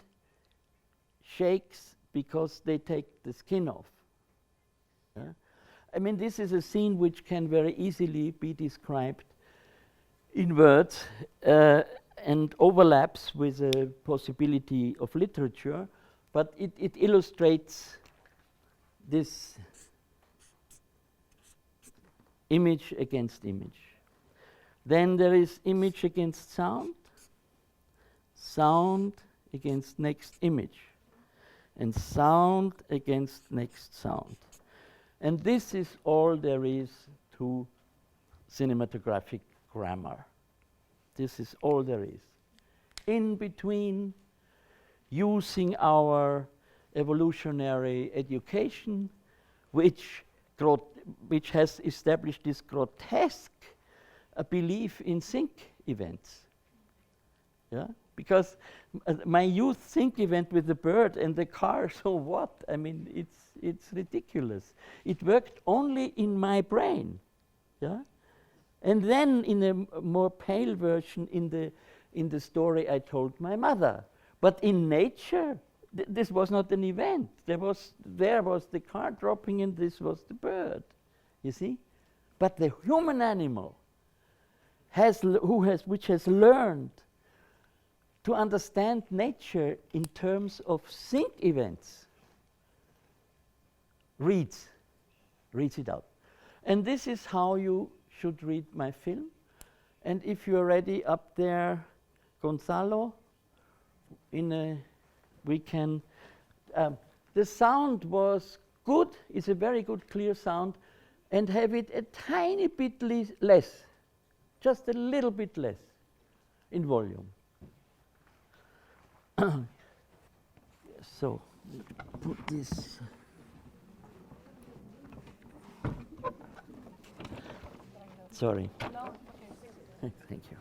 shakes because they take the skin off. Yeah? I mean, this is a scene which can very easily be described in words and overlaps with a possibility of literature, but it illustrates this image against image. Then there is image against sound, sound against next image, and sound against next sound. And this is all there is to cinematographic grammar. This is all there is. In between using our evolutionary education, which has established this grotesque belief in sync events. Yeah? Because my youth sync event with the bird and the car, so what? I mean, it's ridiculous. It worked only in my brain. Yeah? And then in a more pale version in the story I told my mother. But in nature, this was not an event. There was the car dropping and this was the bird, you see? But the human animal which has learned to understand nature in terms of sync events, reads it out. And this is how you should read my film. And if you're ready up there, Gonzalo, we can, the sound was good, it's a very good clear sound, and have it a tiny bit less, just a little bit less in volume. So, put this. Sorry. No, okay. Thank you.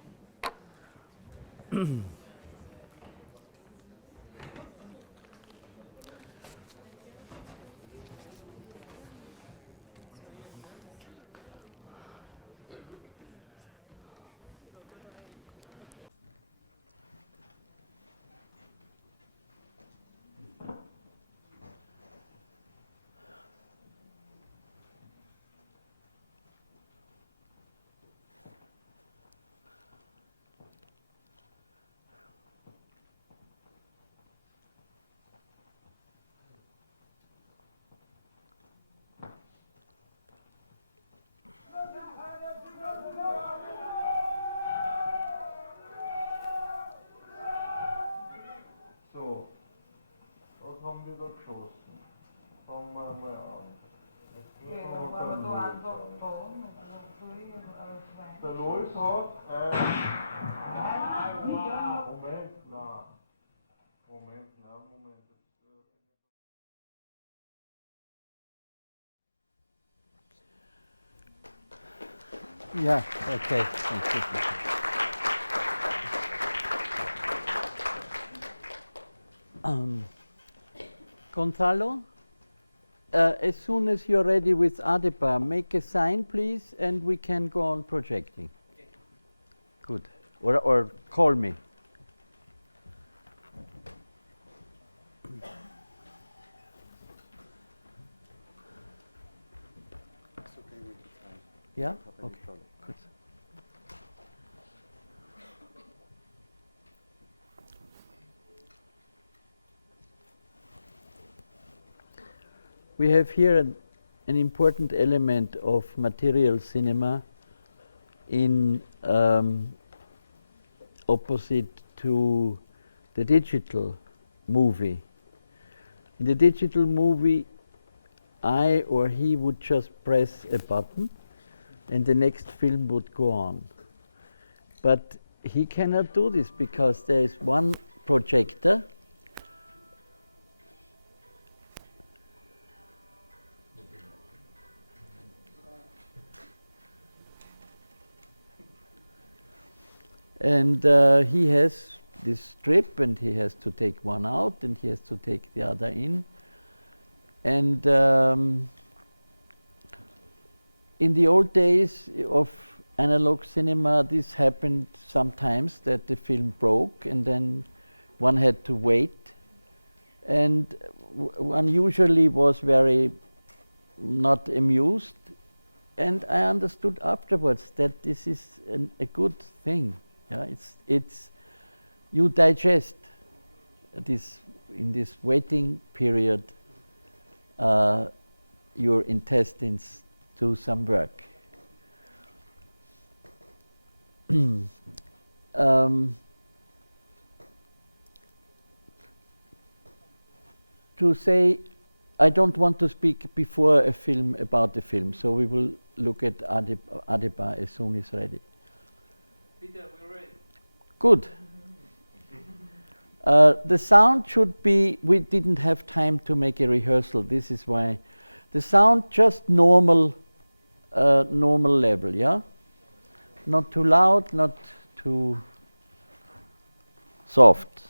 Der Louis hat Moment. Yeah, okay. Thank you. Gonzalo, as soon as you're ready with Adepa, make a sign, please, and we can go on projecting. Okay. Good. Or call me. It's okay with the time. Yeah? Okay. Good. We have here an important element of material cinema in opposite to the digital movie. In the digital movie, I or he would just press a button and the next film would go on. But he cannot do this because there is one projector and he has this strip and he has to take one out and he has to take the other in. And in the old days of analog cinema, this happened sometimes that the film broke and then one had to wait And one usually was very not amused, and I understood afterwards that this is a good thing. Yeah, it's you digest this in this waiting period. Your intestines do some work. To say, I don't want to speak before a film about the film, so we will look at Adebar as soon as ready. Peter, we're ready. Good. The sound should be, we didn't have time to make a rehearsal, this is why. The sound just normal level, yeah? Not too loud, not too soft.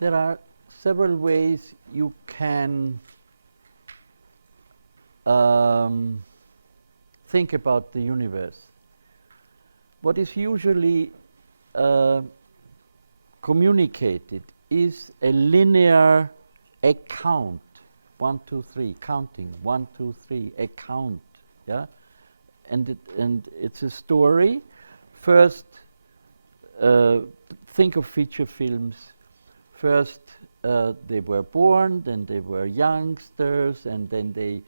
There are several ways you can think about the universe. What is usually communicated is a linear account. 1, 2, 3, counting. 1, 2, 3, a count. Yeah, and it's a story. First, think of feature films. First, they were born, then they were youngsters, and then they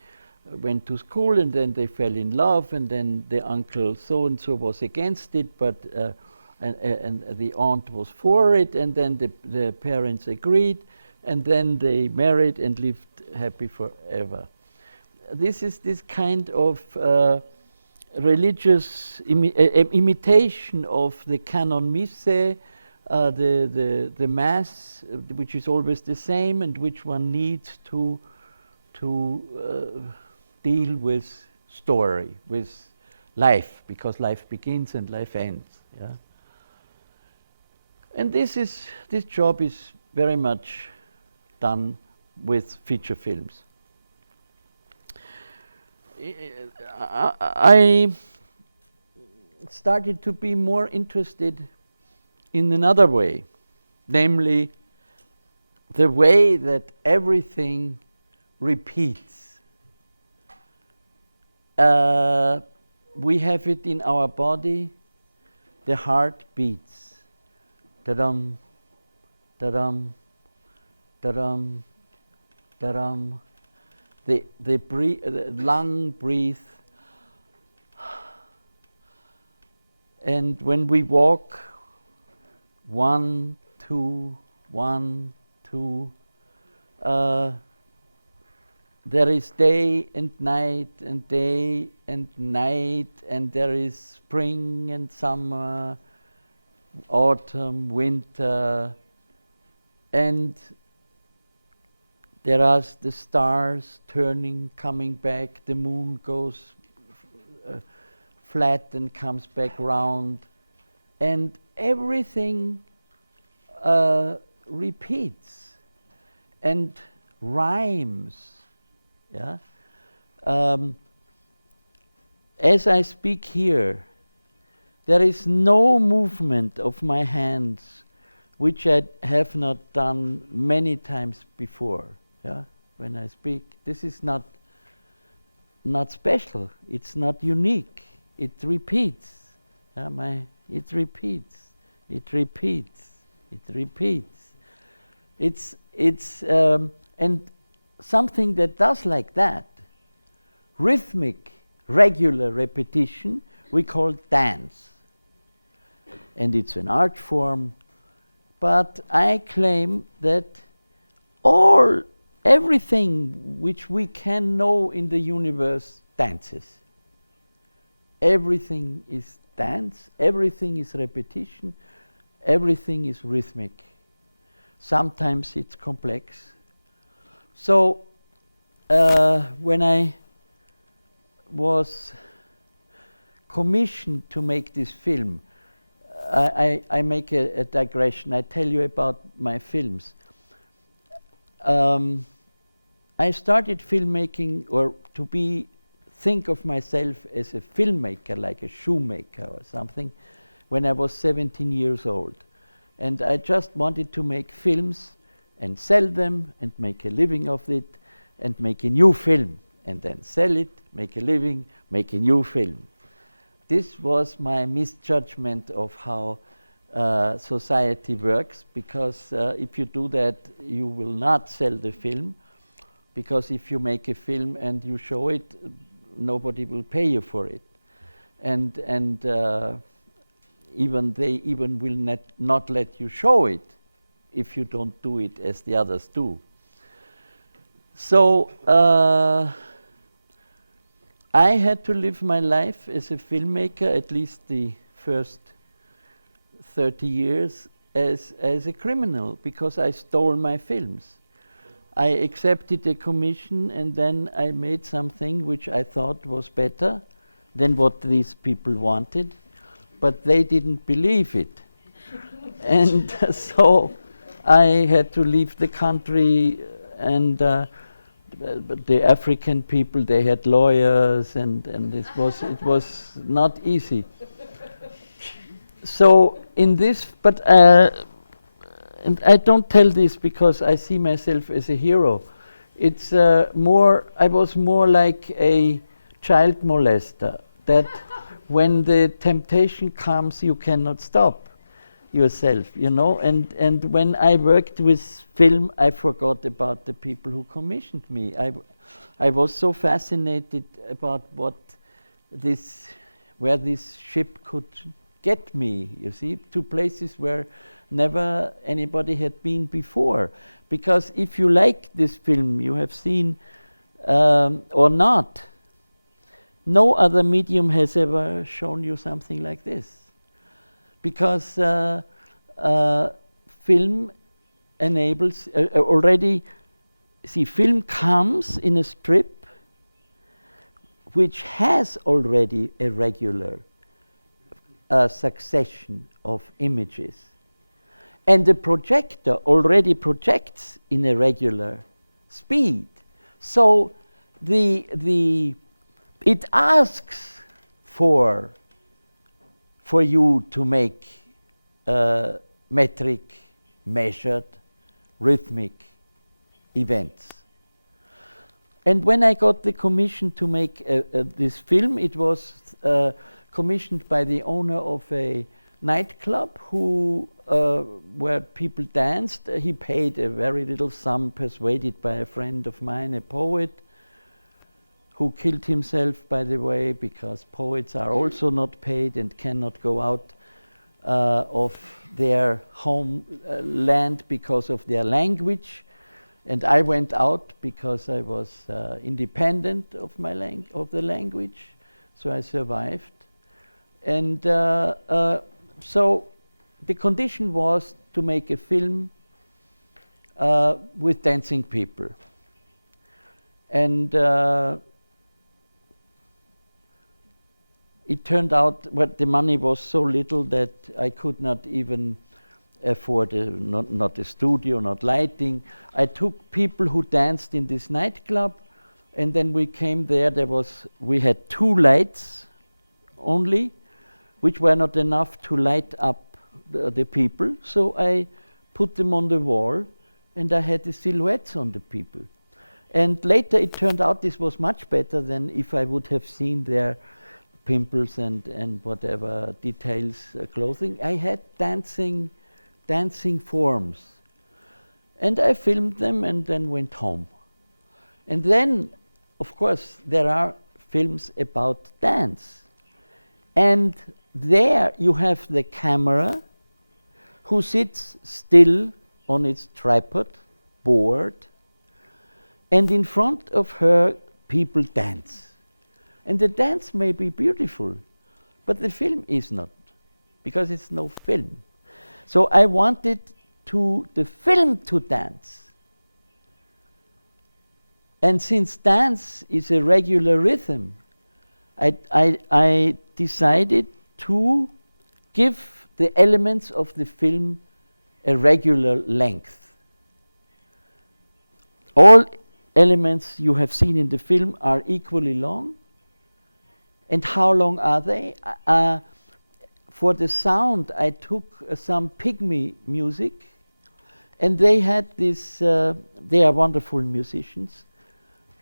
went to school, and then they fell in love, and then the uncle so and so was against it, but and the aunt was for it, and then the parents agreed, and then they married and lived happy forever. This is this kind of religious imitation of the canon misse, the mass, which is always the same, and which one needs to deal with story, with life, because life begins and life ends. Yeah, and this job is very much done with feature films. I started to be more interested in another way, namely the way that everything repeats. We have it in our body, the heart beats. da-dum, da-dum, da-dum, da-dum. The lung breathe. And when we walk, 1, 2, 1, 2, there is day and night and day and night, and there is spring and summer, autumn, winter, and there are the stars turning, coming back, the moon goes flat and comes back round, and everything repeats and rhymes. Yeah? As I speak here, there is no movement of my hands which I have not done many times before. Yeah? When I speak, this is not special. It's not unique. It repeats. Yeah, it repeats. It repeats. It repeats. It's and something that does like that, rhythmic, regular repetition, we call dance. And it's an art form, but I claim that everything which we can know in the universe dances. Everything is dance, everything is repetition, everything is rhythmic. Sometimes it's complex. So when I was commissioned to make this film, I make a digression. I tell you about my films. I started filmmaking, or think of myself as a filmmaker, like a shoemaker or something, when I was 17 years old. And I just wanted to make films and sell them and make a living of it and make a new film and then sell it, make a living, make a new film. This was my misjudgment of how society works, because if you do that, you will not sell the film, because if you make a film and you show it, nobody will pay you for it. And they even will not let you show it if you don't do it as the others do. So I had to live my life as a filmmaker, at least the first 30 years, as a criminal, because I stole my films. I accepted a commission, and then I made something which I thought was better than what these people wanted, but they didn't believe it. And so I had to leave the country, and the African people, they had lawyers, and it was not easy. So in this, but and I don't tell this because I see myself as a hero. It's I was more like a child molester, that when the temptation comes, you cannot stop yourself, you know. And when I worked with film, I forgot about the people who commissioned me. I was so fascinated about where this ship could get me, you see, to places where never anybody had been before. Because if you like this film, you have seen or not, no other medium has ever shown you something like this. Because film enables already, see, film comes in a strip which has already a regular succession of images. And the projector already projects in a regular speed. So it asks for you to make metric, measured, rhythmic events. And when I got the commission to make this film, it was commissioned by the owner of a nightclub where people danced. He paid a very little sum, persuaded by a friend of mine, a poet, who killed himself, by the way, because poets are also not paid and cannot go out of their home land because of their language. And I went out because I was independent of the language, so I survived. And so the condition was to make a film with dancing people. And it turned out the money was so little that I could not even afford not a studio, not lighting. I took people who danced in this nightclub, and then we came there. We had 2 lights only, which were not enough to light up the people. So I put them on the wall, and I had the silhouettes on the people. And later it turned out this was much better than if I would have seen their pimples and whatever details, clothing. I had dancing forms. And I filmed them and then went home. And then, of course, there are films about dance. And there you have the camera who sits still on its tripod, bored, and in front of her people dance. And the dance may be beautiful, but the film is not, because it's no film. So I wanted the film to dance. And since dance is a regular rhythm, I decided to give the elements of the film a regular length. All elements you have seen in the film are equally long. And how long are they? For the sound, I took some pygmy music, and they had this. They are wonderful musicians,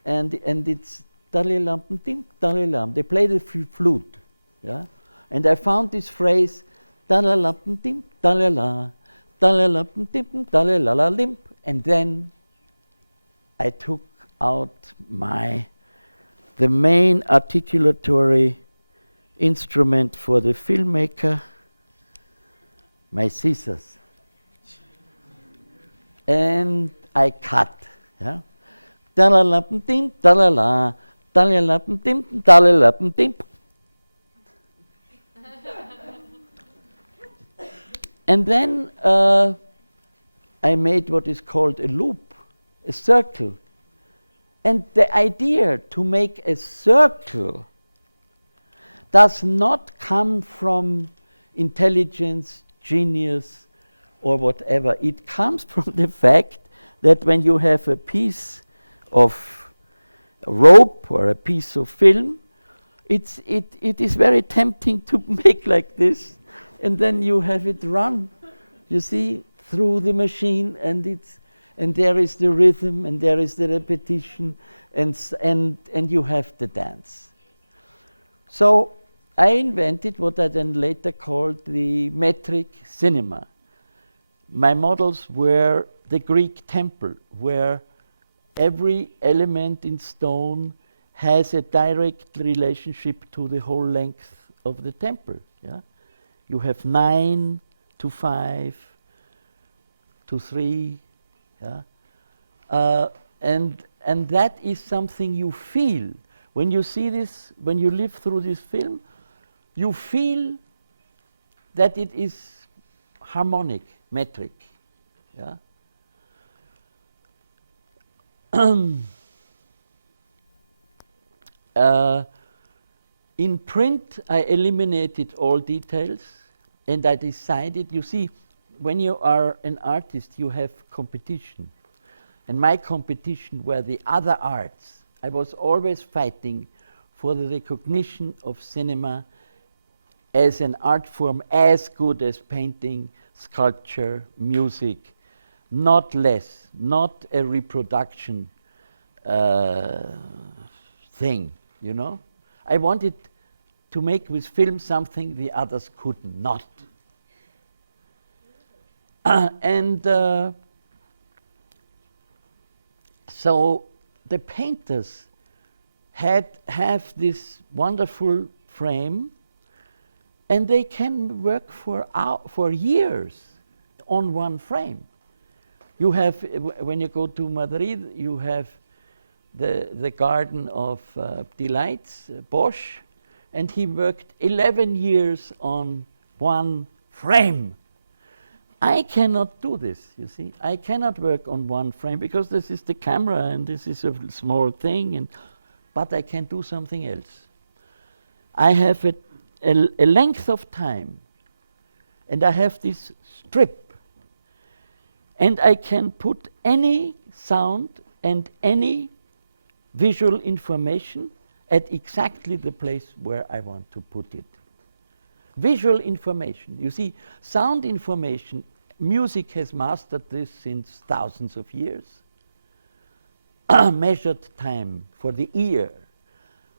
and it's dalilamtim dalilam. They play the flute, yeah. And I found this phrase dalilamtim dalila dalilamtim dalilalalim, and then I took out the main articulatory instrument for the filmmaker, my scissors. And I cut. Yeah? Dalalapntim, dalala, dalalapntim, dalalapntim. And then I made what is called a loop, a circle. And the idea to make a circle does not come from intelligence, genius, or whatever. It comes from the fact that when you have a piece of rope or a piece of film, it is very tempting to make like this, and then you have it run, you see, through the machine, and there is the rhythm, and there is the repetition, and you have the dance. So I invented what I then later called the metric cinema. My models were the Greek temple, where every element in stone has a direct relationship to the whole length of the temple. Yeah? You have 9 to 5 to 3. Yeah? And that is something you feel. When you see this, when you live through this film, you feel that it is harmonic, metric. Yeah? In print, I eliminated all details, and I decided, you see, when you are an artist, you have competition. And my competition were the other arts. I was always fighting for the recognition of cinema as an art form as good as painting, sculpture, music, not less, not a reproduction thing, you know? I wanted to make with film something the others could not. And so the painters have this wonderful frame, and they can work for years on one frame. You have, when you go to Madrid, you have the Garden of Delights, Bosch, and he worked 11 years on one frame. I cannot do this, you see. I cannot work on one frame because this is the camera and this is a small thing, but I can do something else. I have a length of time, and I have this strip, and I can put any sound and any visual information at exactly the place where I want to put it. Visual information, you see, sound information, music has mastered this since thousands of years. Measured time for the ear,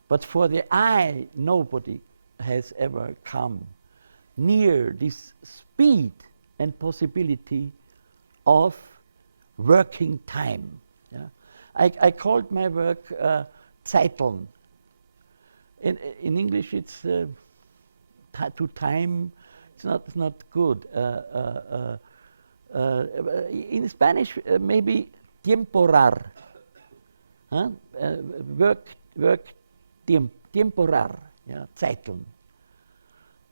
but for the eye, nobody has ever come near this speed and possibility of working time. Yeah? I called my work Zeiteln. In English, it's to time. It's not good. In Spanish, maybe temporar. Huh? Work temporar. Yeah, Zeiteln.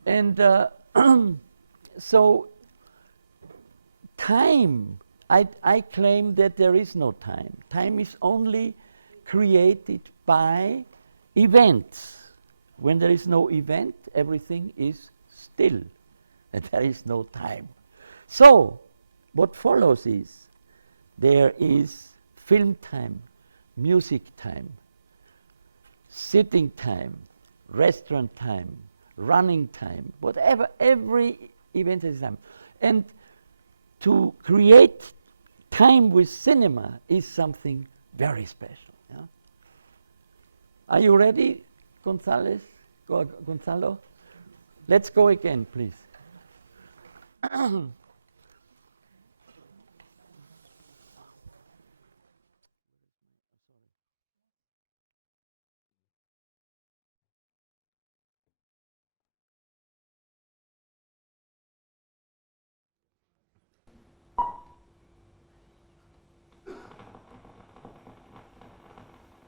And so time, I claim that there is no time. Time is only created by events. When there is no event, everything is still, and there is no time. So, what follows is, there is film time, music time, sitting time, restaurant time, running time, whatever, every event has time. And to create time with cinema is something very special. Yeah? Are you ready, Gonzalo? Let's go again, please.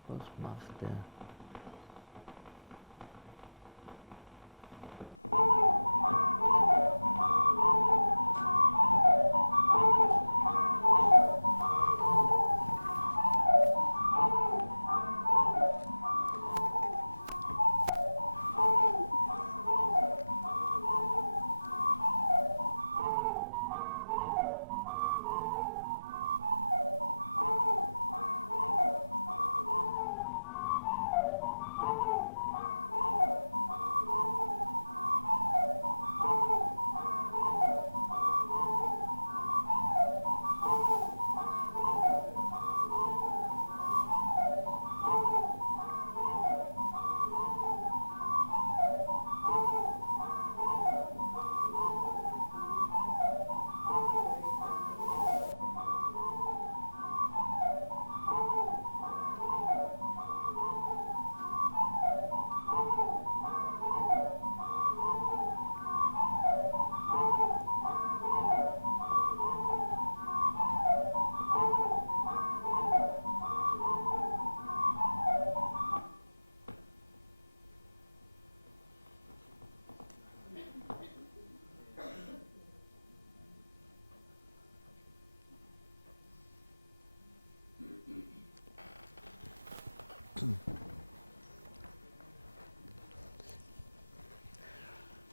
Was macht der?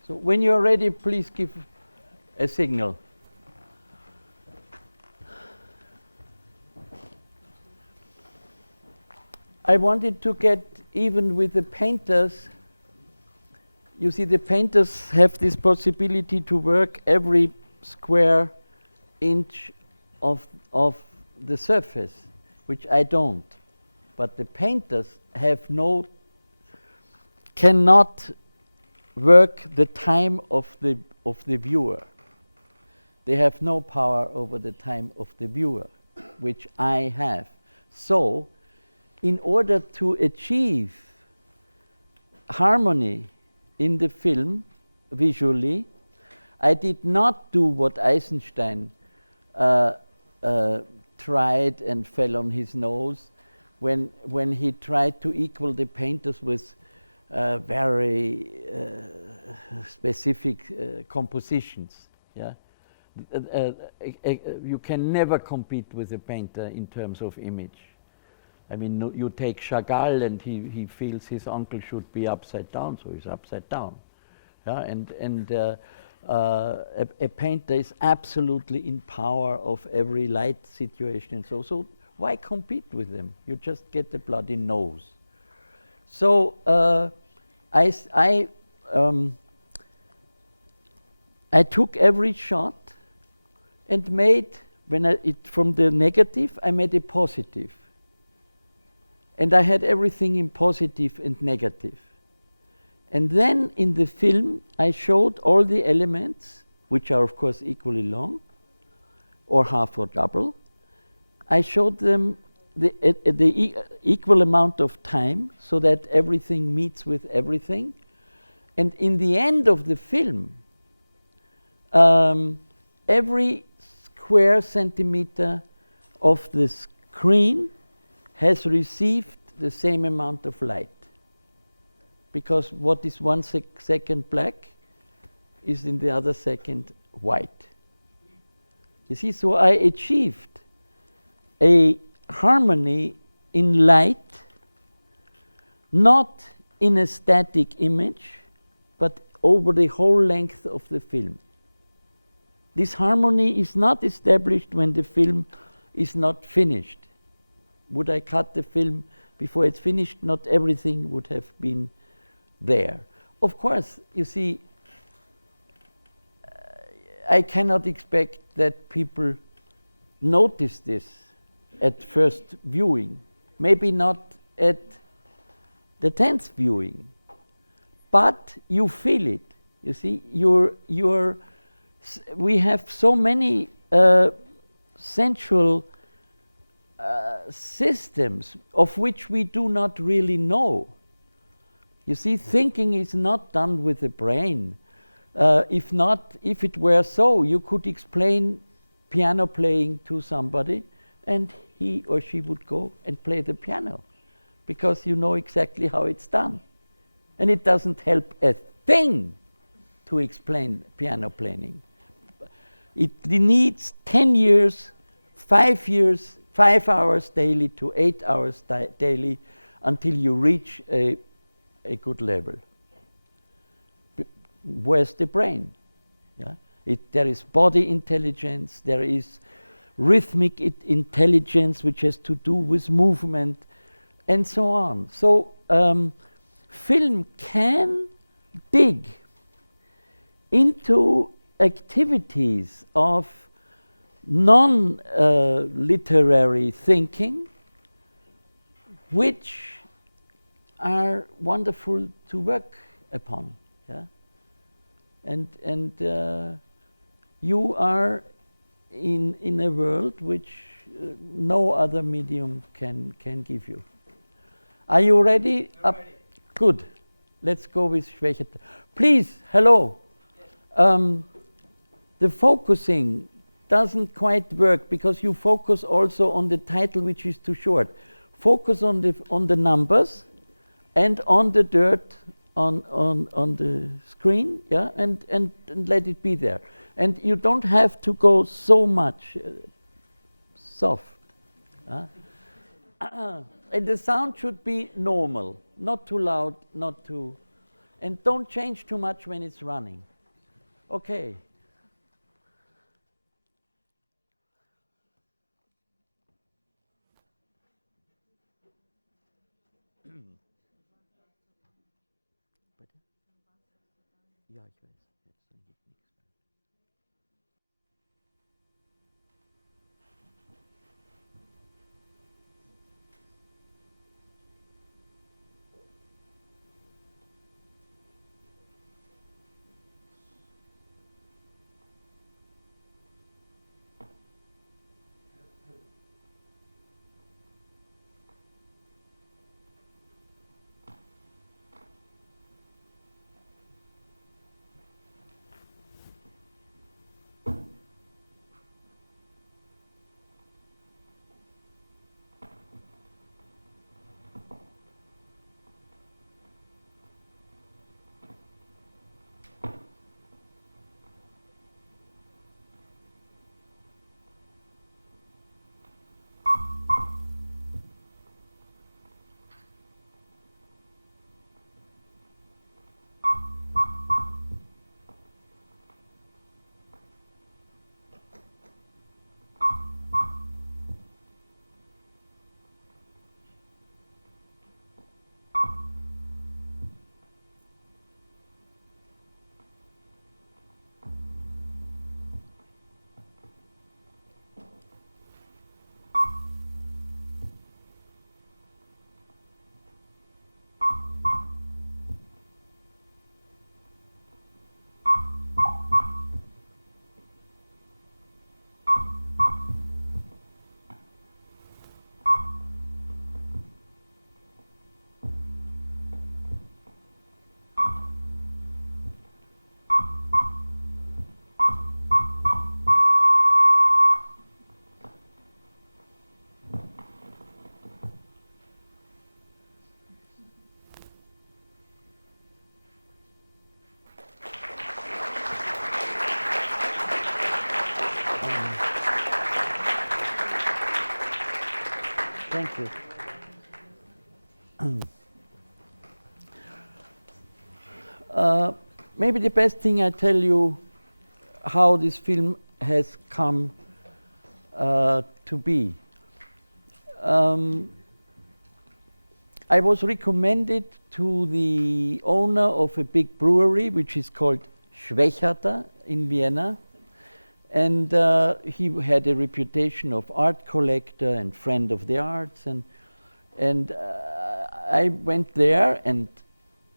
So when you're ready, please give a signal. I wanted to get even with the painters. You see, the painters have this possibility to work every square inch of the surface, which I don't. But the painters cannot work the time of the viewer. They have no power over the time of the viewer, which I have. So, in order to achieve harmony in the film, visually, I did not do what Eisenstein tried and fell on his nose when he tried to equal the painters with very specific compositions. Yeah, you can never compete with a painter in terms of image. I mean, you take Chagall, and he feels his uncle should be upside down, so he's upside down. Yeah, and a painter is absolutely in power of every light situation, and so why compete with them? You just get the bloody nose. So I took every shot and made, from the negative, I made a positive. And I had everything in positive and negative. And then in the film, I showed all the elements, which are of course equally long, or half or double. I showed them the equal amount of time, so that everything meets with everything. And in the end of the film, every square centimeter of the screen has received the same amount of light. Because what is 1 second black is in the other second white. You see, so I achieved a harmony in light, not in a static image, but over the whole length of the film. This harmony is not established when the film is not finished. Would I cut the film before it's finished? Not everything would have been there. Of course, you see, I cannot expect that people notice this at first viewing, maybe not at the 10th viewing, but you feel it. You see, we have so many sensual systems of which we do not really know. You see, thinking is not done with the brain. If it were so, you could explain piano playing to somebody, and he or she would go and play the piano, because you know exactly how it's done. And it doesn't help a thing to explain piano playing. It needs 10 years, 5 years, 5 hours daily to 8 hours daily until you reach a good level. Where's the brain? Yeah? There is body intelligence, there is rhythmic intelligence, which has to do with movement, and so on. So film can dig into activities of non-literary thinking, which are wonderful to work upon. Yeah? And you are in a world which no other medium can give you. Are you ready? We're ready. Good. Let's go with Schwäche. Please, hello. The focusing doesn't quite work because you focus also on the title, which is too short. Focus on the numbers and on the dirt on the screen, yeah, and let it be there. And you don't have to go so much soft. And the sound should be normal, not too loud, not too, and don't change too much when it's running. Okay. Ja, ich weiß. Jetzt geht nichts mehr. Thank you. Maybe the best thing I tell you how this film has come to be. I was recommended to the owner of a big brewery, which is called Schwächerter in Vienna. And he had a reputation of art collector and friend of the arts. And I went there and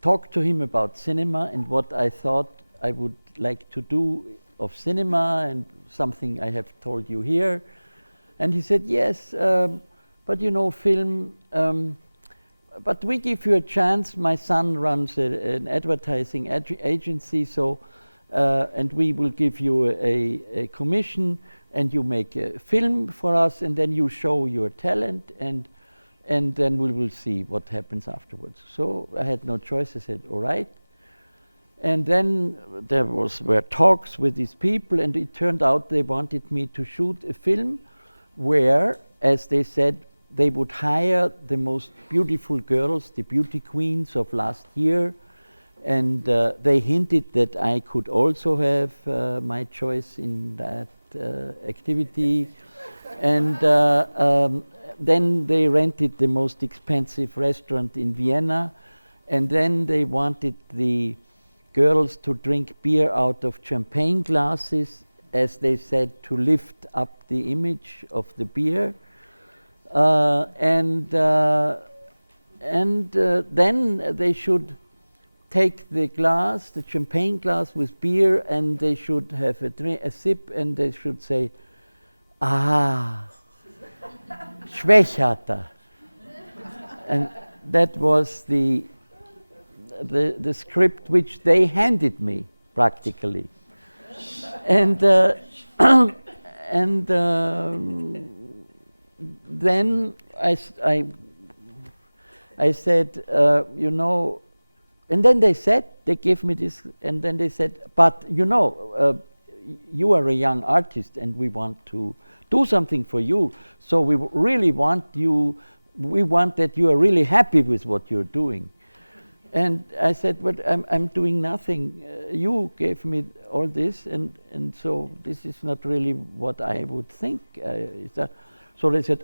talked to him about cinema and what I thought I would like to do of cinema and something I have told you here. And he said, yes, but you know, film, but we give you a chance. My son runs an advertising agency, so, and we will give you a commission and you make a film for us and then you show your talent and then we will see what happens afterwards. So I had no choice. I said, all right. And then there were talks with these people, and it turned out they wanted me to shoot a film where, as they said, they would hire the most beautiful girls, the beauty queens of last year, and they hinted that I could also have my choice in that activity. And then they rented the most expensive restaurant in Vienna, and then they wanted the girls to drink beer out of champagne glasses, as they said, to lift up the image of the beer. And then they should take the glass, the champagne glass with beer, and they should have a sip, and they should say, ah, Schwächerter. And that was the script which they handed me, practically. And then I said, you know, and then they gave me this, and then they said, but you know, you are a young artist and we want to do something for you, so we really want you, we want that you are really happy with what you're doing. And I said, but I'm doing nothing. You gave me all this, and so this is not really what I would think. So they said,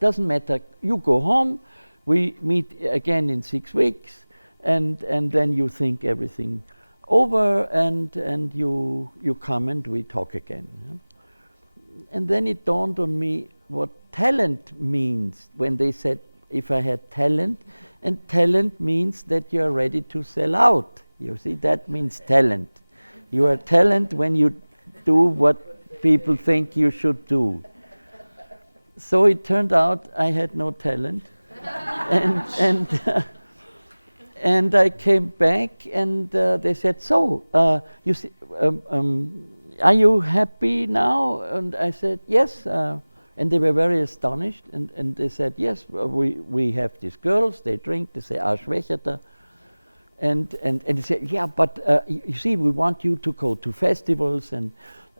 doesn't matter. You go home. We meet again in 6 weeks, and then you think everything over, and you come and we talk again. Yeah? And then it dawned on me what talent means when they said if I had talent. And talent means that you are ready to sell out. You see, that means talent. You are talent when you do what people think you should do. So it turned out I had no talent. And I came back, and they said, so, you see, are you happy now? And I said, yes. And they were very astonished, and they said, yes, we have these girls, they drink, they say, Schwächerter. And they said, yeah, but you see, we want you to go to festivals, and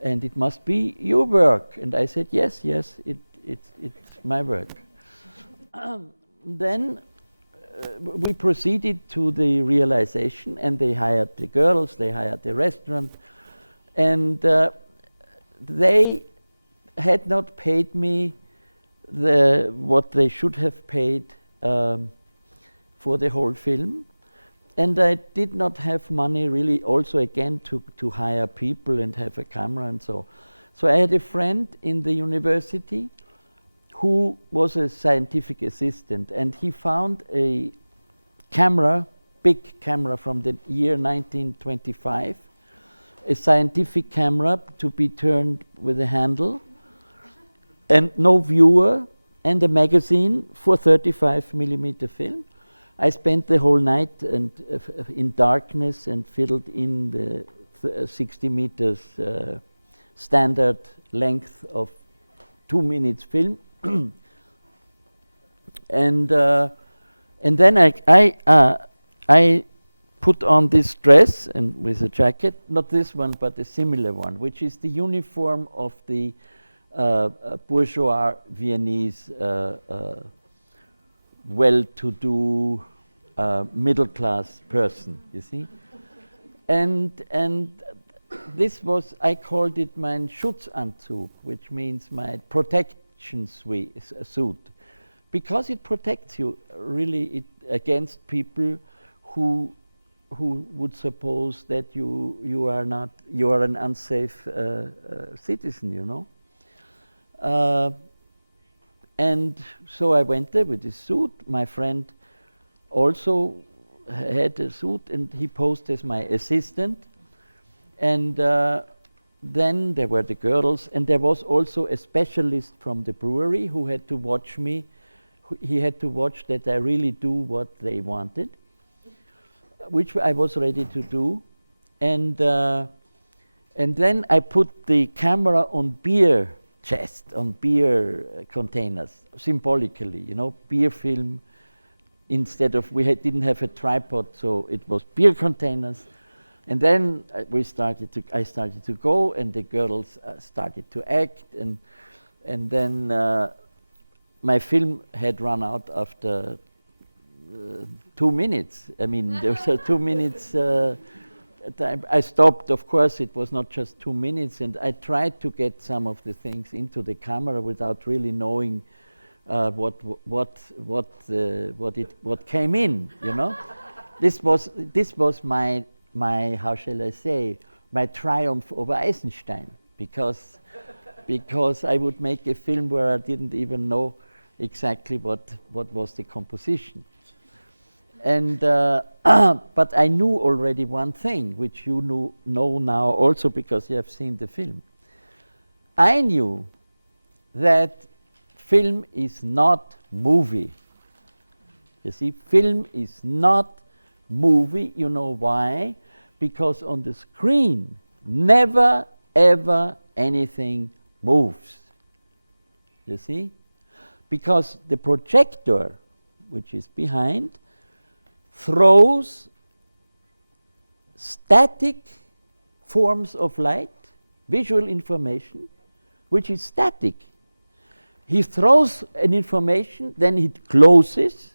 it must be your work. And I said, yes, it's my work. Then we proceeded to the realization, and they hired the girls, they hired the restaurant, and they had not paid me what they should have paid for the whole film, and I did not have money really also again to hire people and have a camera and so. So I had a friend in the university who was a scientific assistant, and he found a camera, big camera from the year 1925, a scientific camera to be turned with a handle, and no viewer, and a magazine for 35mm film. I spent the whole night and in darkness and filled in the 60 meters standard length of 2 minutes film. And then I put on this dress and with a jacket, not this one, but a similar one, which is the uniform of the bourgeois Viennese well-to-do middle-class person, you see. And this was, I called it mein Schutzanzug, which means my protection suit, because it protects you really against people who would suppose that you are an unsafe citizen, you know. And so I went there with this suit. My friend also had a suit, and he posed as my assistant. And then there were the girls, and there was also a specialist from the brewery who had to watch me. He had to watch that I really do what they wanted, which I was ready to do. And then I put the camera on beer chest, on beer containers, symbolically, you know, beer film. Instead of, didn't have a tripod, so it was beer containers. And then I started to go, and the girls started to act, and then my film had run out after 2 minutes. I mean, there was a 2 minutes time. I stopped, of course, it was not just 2 minutes, and I tried to get some of the things into the camera without really knowing what came in, you know. This was my how shall I say, my triumph over Eisenstein, because I would make a film where I didn't even know exactly what was the composition. And but I knew already one thing, which you know now also because you have seen the film. I knew that film is not movie. You see, film is not movie. You know why? Because on the screen, never ever anything moves. You see? Because the projector, which is behind, throws static forms of light, visual information, which is static. He throws an information, then it closes,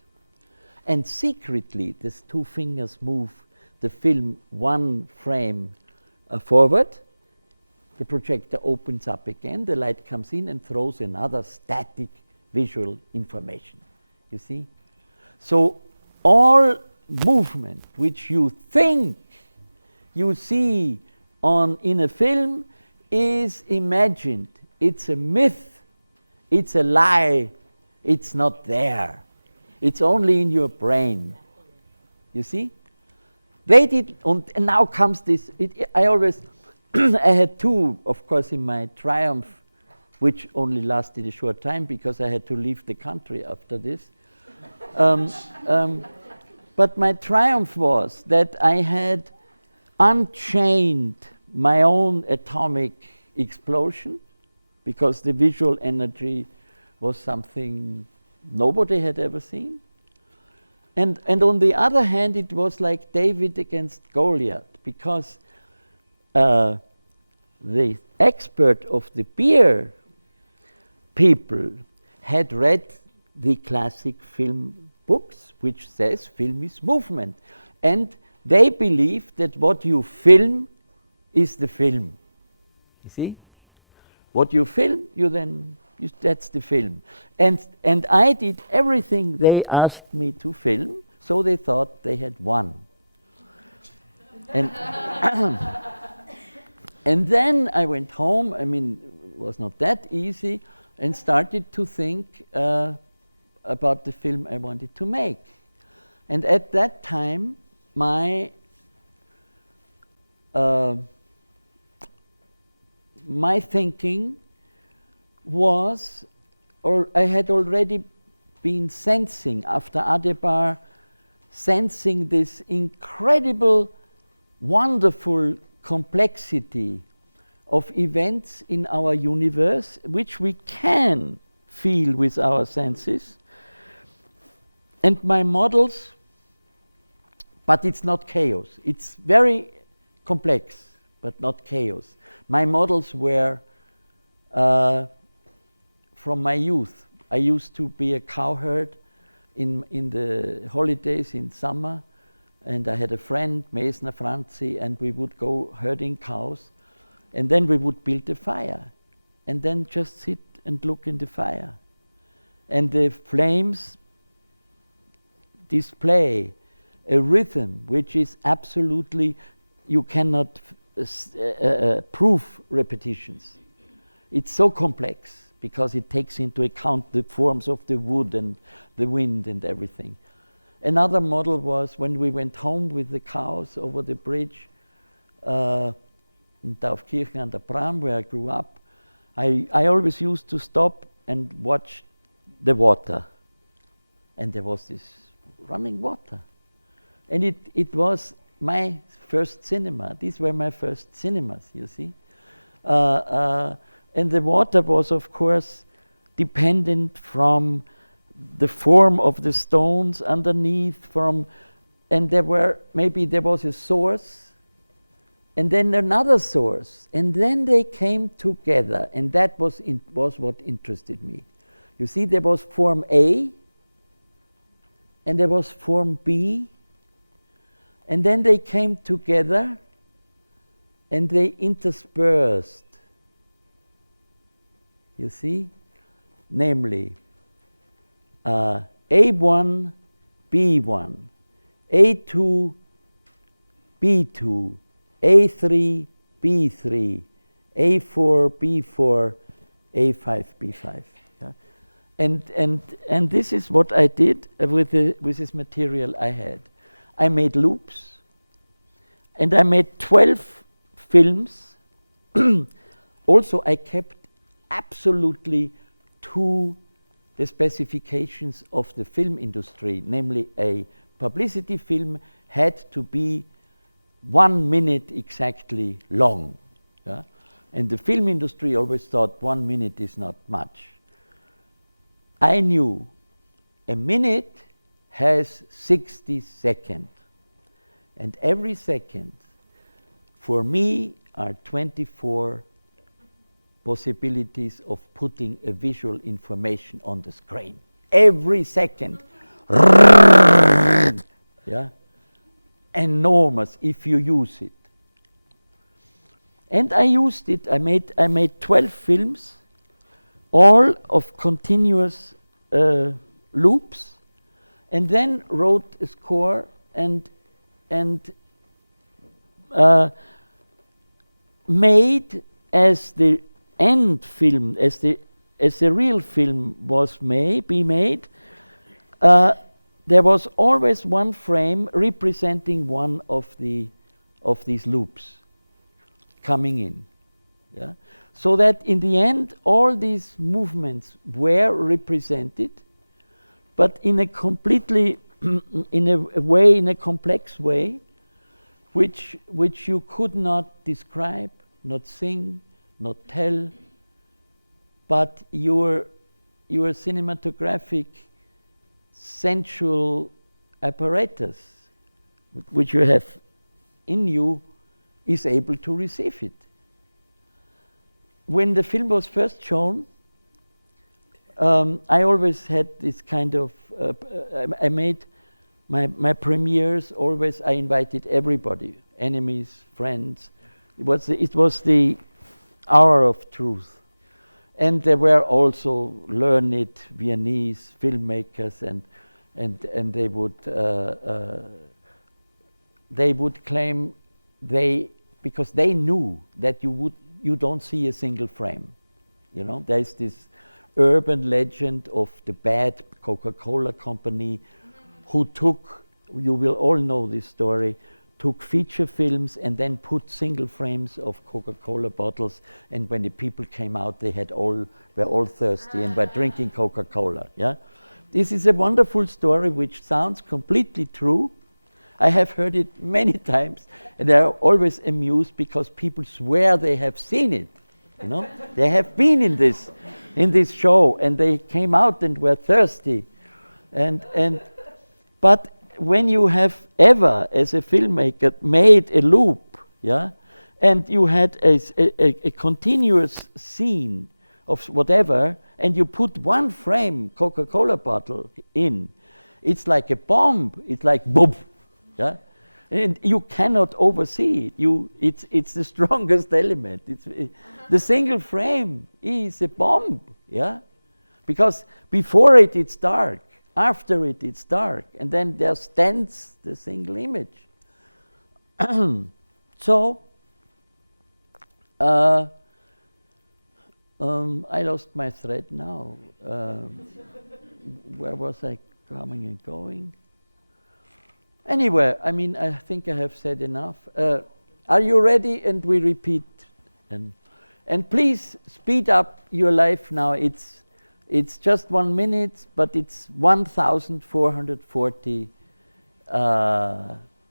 and secretly these two fingers move the film one frame forward. The projector opens up again, the light comes in and throws another static visual information. You see? So all movement which you think you see in a film is imagined. It's a myth. It's a lie. It's not there. It's only in your brain. You see? They did, and now comes this. I always, I had two, of course, in my triumph, which only lasted a short time because I had to leave the country after this. But my triumph was that I had unchained my own atomic explosion, because the visual energy was something nobody had ever seen. And on the other hand, it was like David against Goliath, because the expert of the beer people had read the classic film books, which says film is movement. And they believe that what you film is the film. You see? What you film, that's the film. And I did everything they asked me to film, so they thought they had won. And and then I went home. I mean, it was not that easy, and started to think about the film I wanted to make. And at that time, my thinking was, or I had already been sensing after Adebar, sensing this incredible, wonderful complexity of events in our universe, which we can feel with our senses. And my models, but it's not chaos. It's very complex, but not chaos. My models were from my youth. I used to be a cowherd in the holidays in summer, and I had a friend, Mesner Franzi, and we would go herding cows, and then we would build a fire, and then just sit and look in the fire. And the flames display a rhythm which is absolutely, you cannot prove repetitions. It's so complex because it takes into account the forms of the wood and the wind and everything. Another model was when we went home with the cows over the bridge in Taufkirchen an der Bram, where I grew up. I always used to stop and watch the water. And there was this running water. And it was my first cinema. These were my first cinemas, you see. And the water was, of course, dependent from the form of the stones underneath, and there was a source, and then another source, and then they came together, and that was what interested me. You see, there was form A, and there was form B, and then they came together, and they interspersed. You see, namely A1, B1, A2, B2, A3, B3, A4, B4, A5, B5. Yeah? And this is what I did with this material I had. I made loops, and I made 12 films. Also, I kept absolutely to the specifications of the film industry, namely a publicity film had to be 1 minute exactly long. Yeah? And the film industry always thought 1 minute is not much. I knew a minute has 60 seconds, and every second for me are 24 possibilities of putting a visual information on the screen. Every second. Yeah? Enormous if you use it. And I used it. I made 12 films, all of continuous loops, and then wrote a score and made as the end film, as the real film was be made, there was always one frame representing one of these loops coming in. Yeah? So that in the end all these movements were represented, but in a completely in a complex way, which you could not describe, not sing, not tell, but your cinematographic sensual apparatus, which you have in you, is able to receive it. When the film was first shown, I always had this kind of, I made my premieres, always I invited everybody, enemies, friends. It was the hour of truth. And there were also learned Viennese filmmakers, and they would claim because they knew that you don't see a single frame. You know, there's this urban legend of the bad Coca-Cola company who took, you will all know this story, took feature films and then put single frames of Coca-Cola bottles, and when the people came out, they were all thirsty and were drinking Coca-Cola. Yeah, this is a wonderful story which sounds completely true. I have heard it many times, and I'm always amused because people swear they have seen it. You know, they have been in this show, and they came out and were thirsty, but when you have ever, as a filmmaker, made a loop, yeah, and you had a continuous scene of whatever, and you put one frame Coca-Cola bottle in, It's like a bomb. It's like boom, yeah, and you cannot oversee it. It's the strongest element. The single frame is a bomb, yeah, because before it it's dark, after it it's dark, and then there stands the single image. So. I lost my thread now. Where was I coming and going? Anyway, I mean, I think I have said enough. Are you ready? And we repeat. And please speed up your life now. It's just 1 minute, but it's 1,440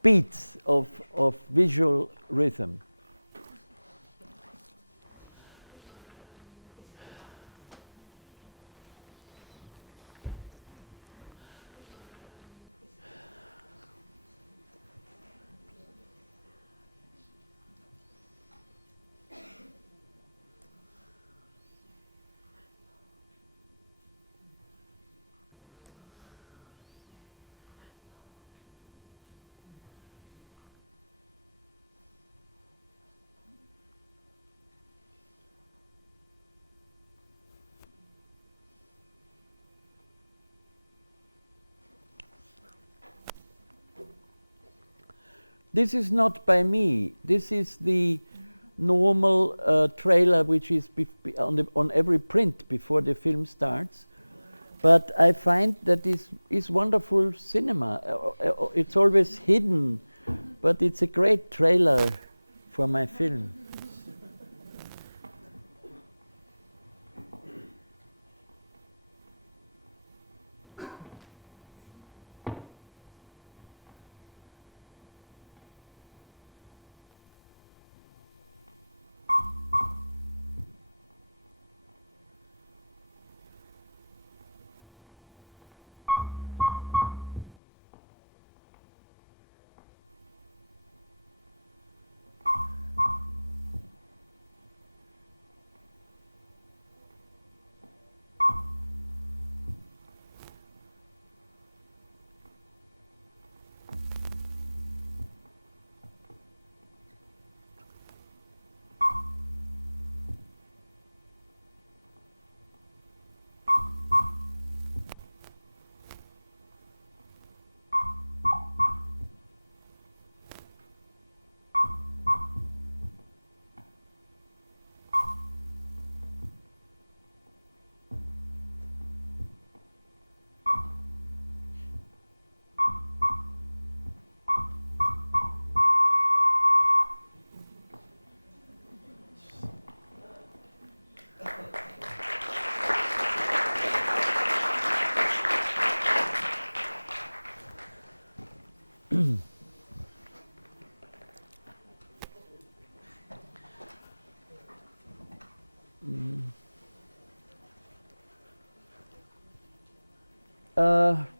beats of visual rhythm. This is not by me. This is the normal trailer which is on every print before the film starts. But I find that this is wonderful cinema. It's always hidden, but it's a great trailer for my film.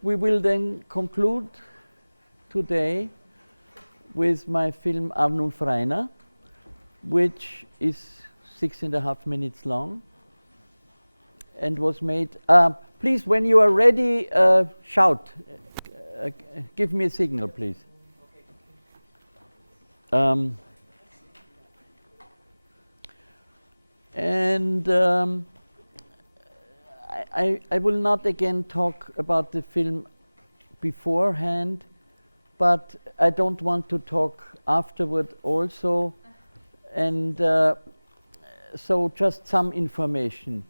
We will then conclude today with my film Arnulf Rainer, which is 6.5 minutes long and was made. Please, when you are ready, shout. Give me a signal, please. I will not again talk about the film beforehand, but I don't want to talk afterward also. And so just some information.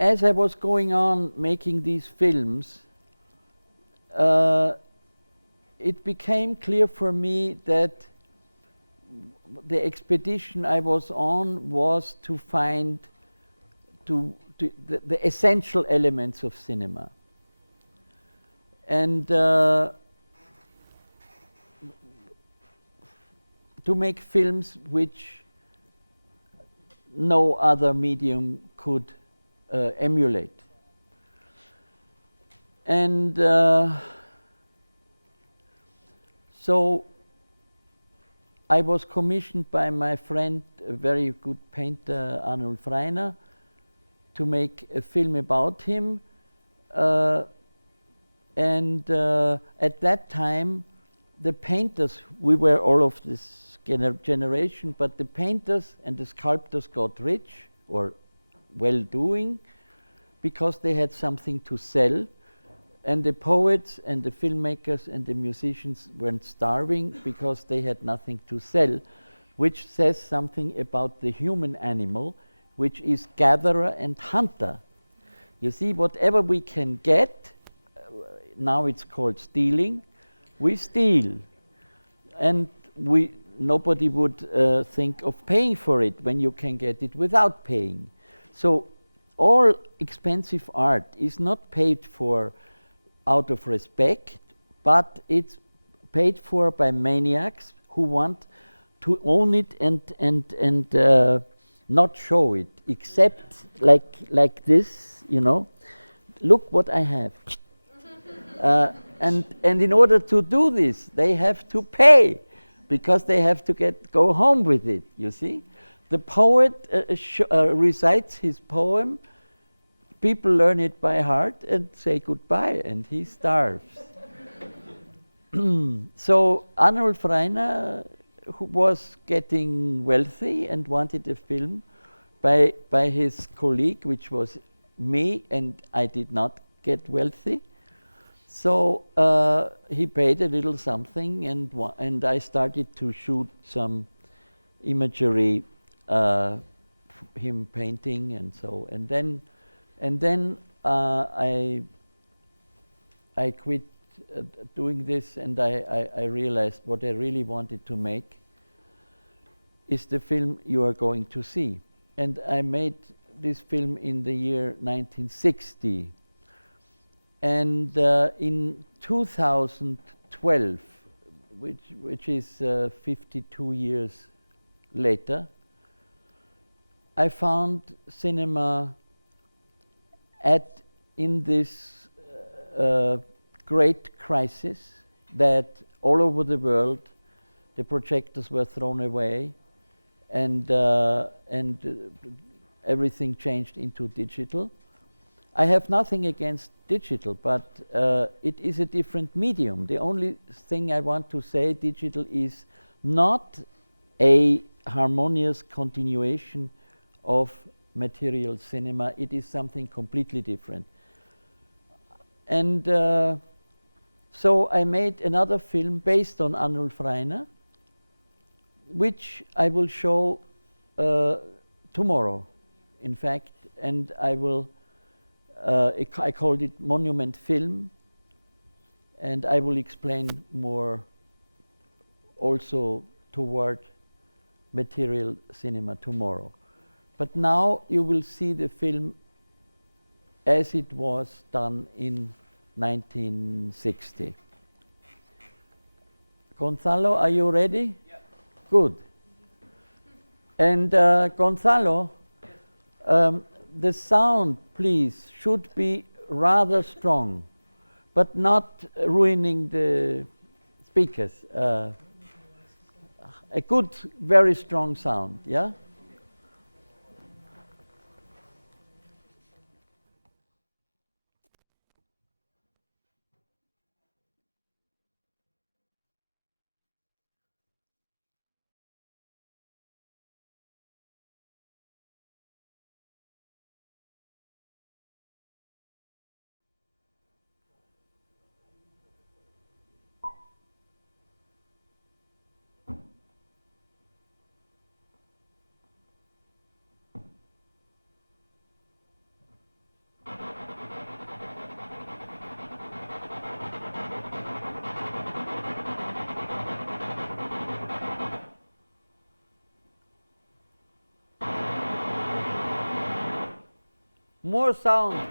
As I was going on making these films, it became clear for me that the expedition I was on was to find the essential elements of cinema. And to make films which no other medium could emulate. And so I was commissioned by my friend, a very good painter, Arnulf Rainer, to make a film about him. And at that time, the painters, we were all of this generation, but the painters and the sculptors got rich or well-doing because they had something to sell. And the poets and the filmmakers and the musicians weren't starving because they had nothing to sell, which says something about the human animal, which is gatherer and hunter. You see, whatever we can get, now it's called stealing, we steal. And nobody would think of paying for it when you can get it without paying. So all expensive art is not paid for out of respect, but it's paid for by maniacs who want to own it and not show it, except like this, you know. Look what I have. And in order to do this, they have to pay, because they have to go home with it, you see. The poet recites his poem, people learn it by heart and say goodbye, and he starves. So Arnulf Rainer, who was getting wealthy and wanted a film by his colleague, which was me, and I did not get wealthy. So he paid a little something, and I started to shoot some imagery, him painting, and so. And then I quit doing this, and I realized what I really wanted to make is the film you are going to see. And I made this film in the year 1960. And in 2012, which is 52 years later, I found cinema in this great crisis, that all over the world the projectors were thrown away, and everything changed into digital. I have nothing against digital, but it is a different medium. The only thing I want to say, digital is not a harmonious continuation of material cinema. It is something completely different. And so I made another film based on Arnulf Rainer, which I will show tomorrow, in fact, and I will I called it Monument Film, and I will explain more also toward material cinema tomorrow. But now you will see the film as it was done in 1960. Gonzalo, are you ready? Yeah. Good. And Gonzalo, the sound, please, should be rather strong, but not ruining the speakers. A good, very strong sound, yeah? More sound.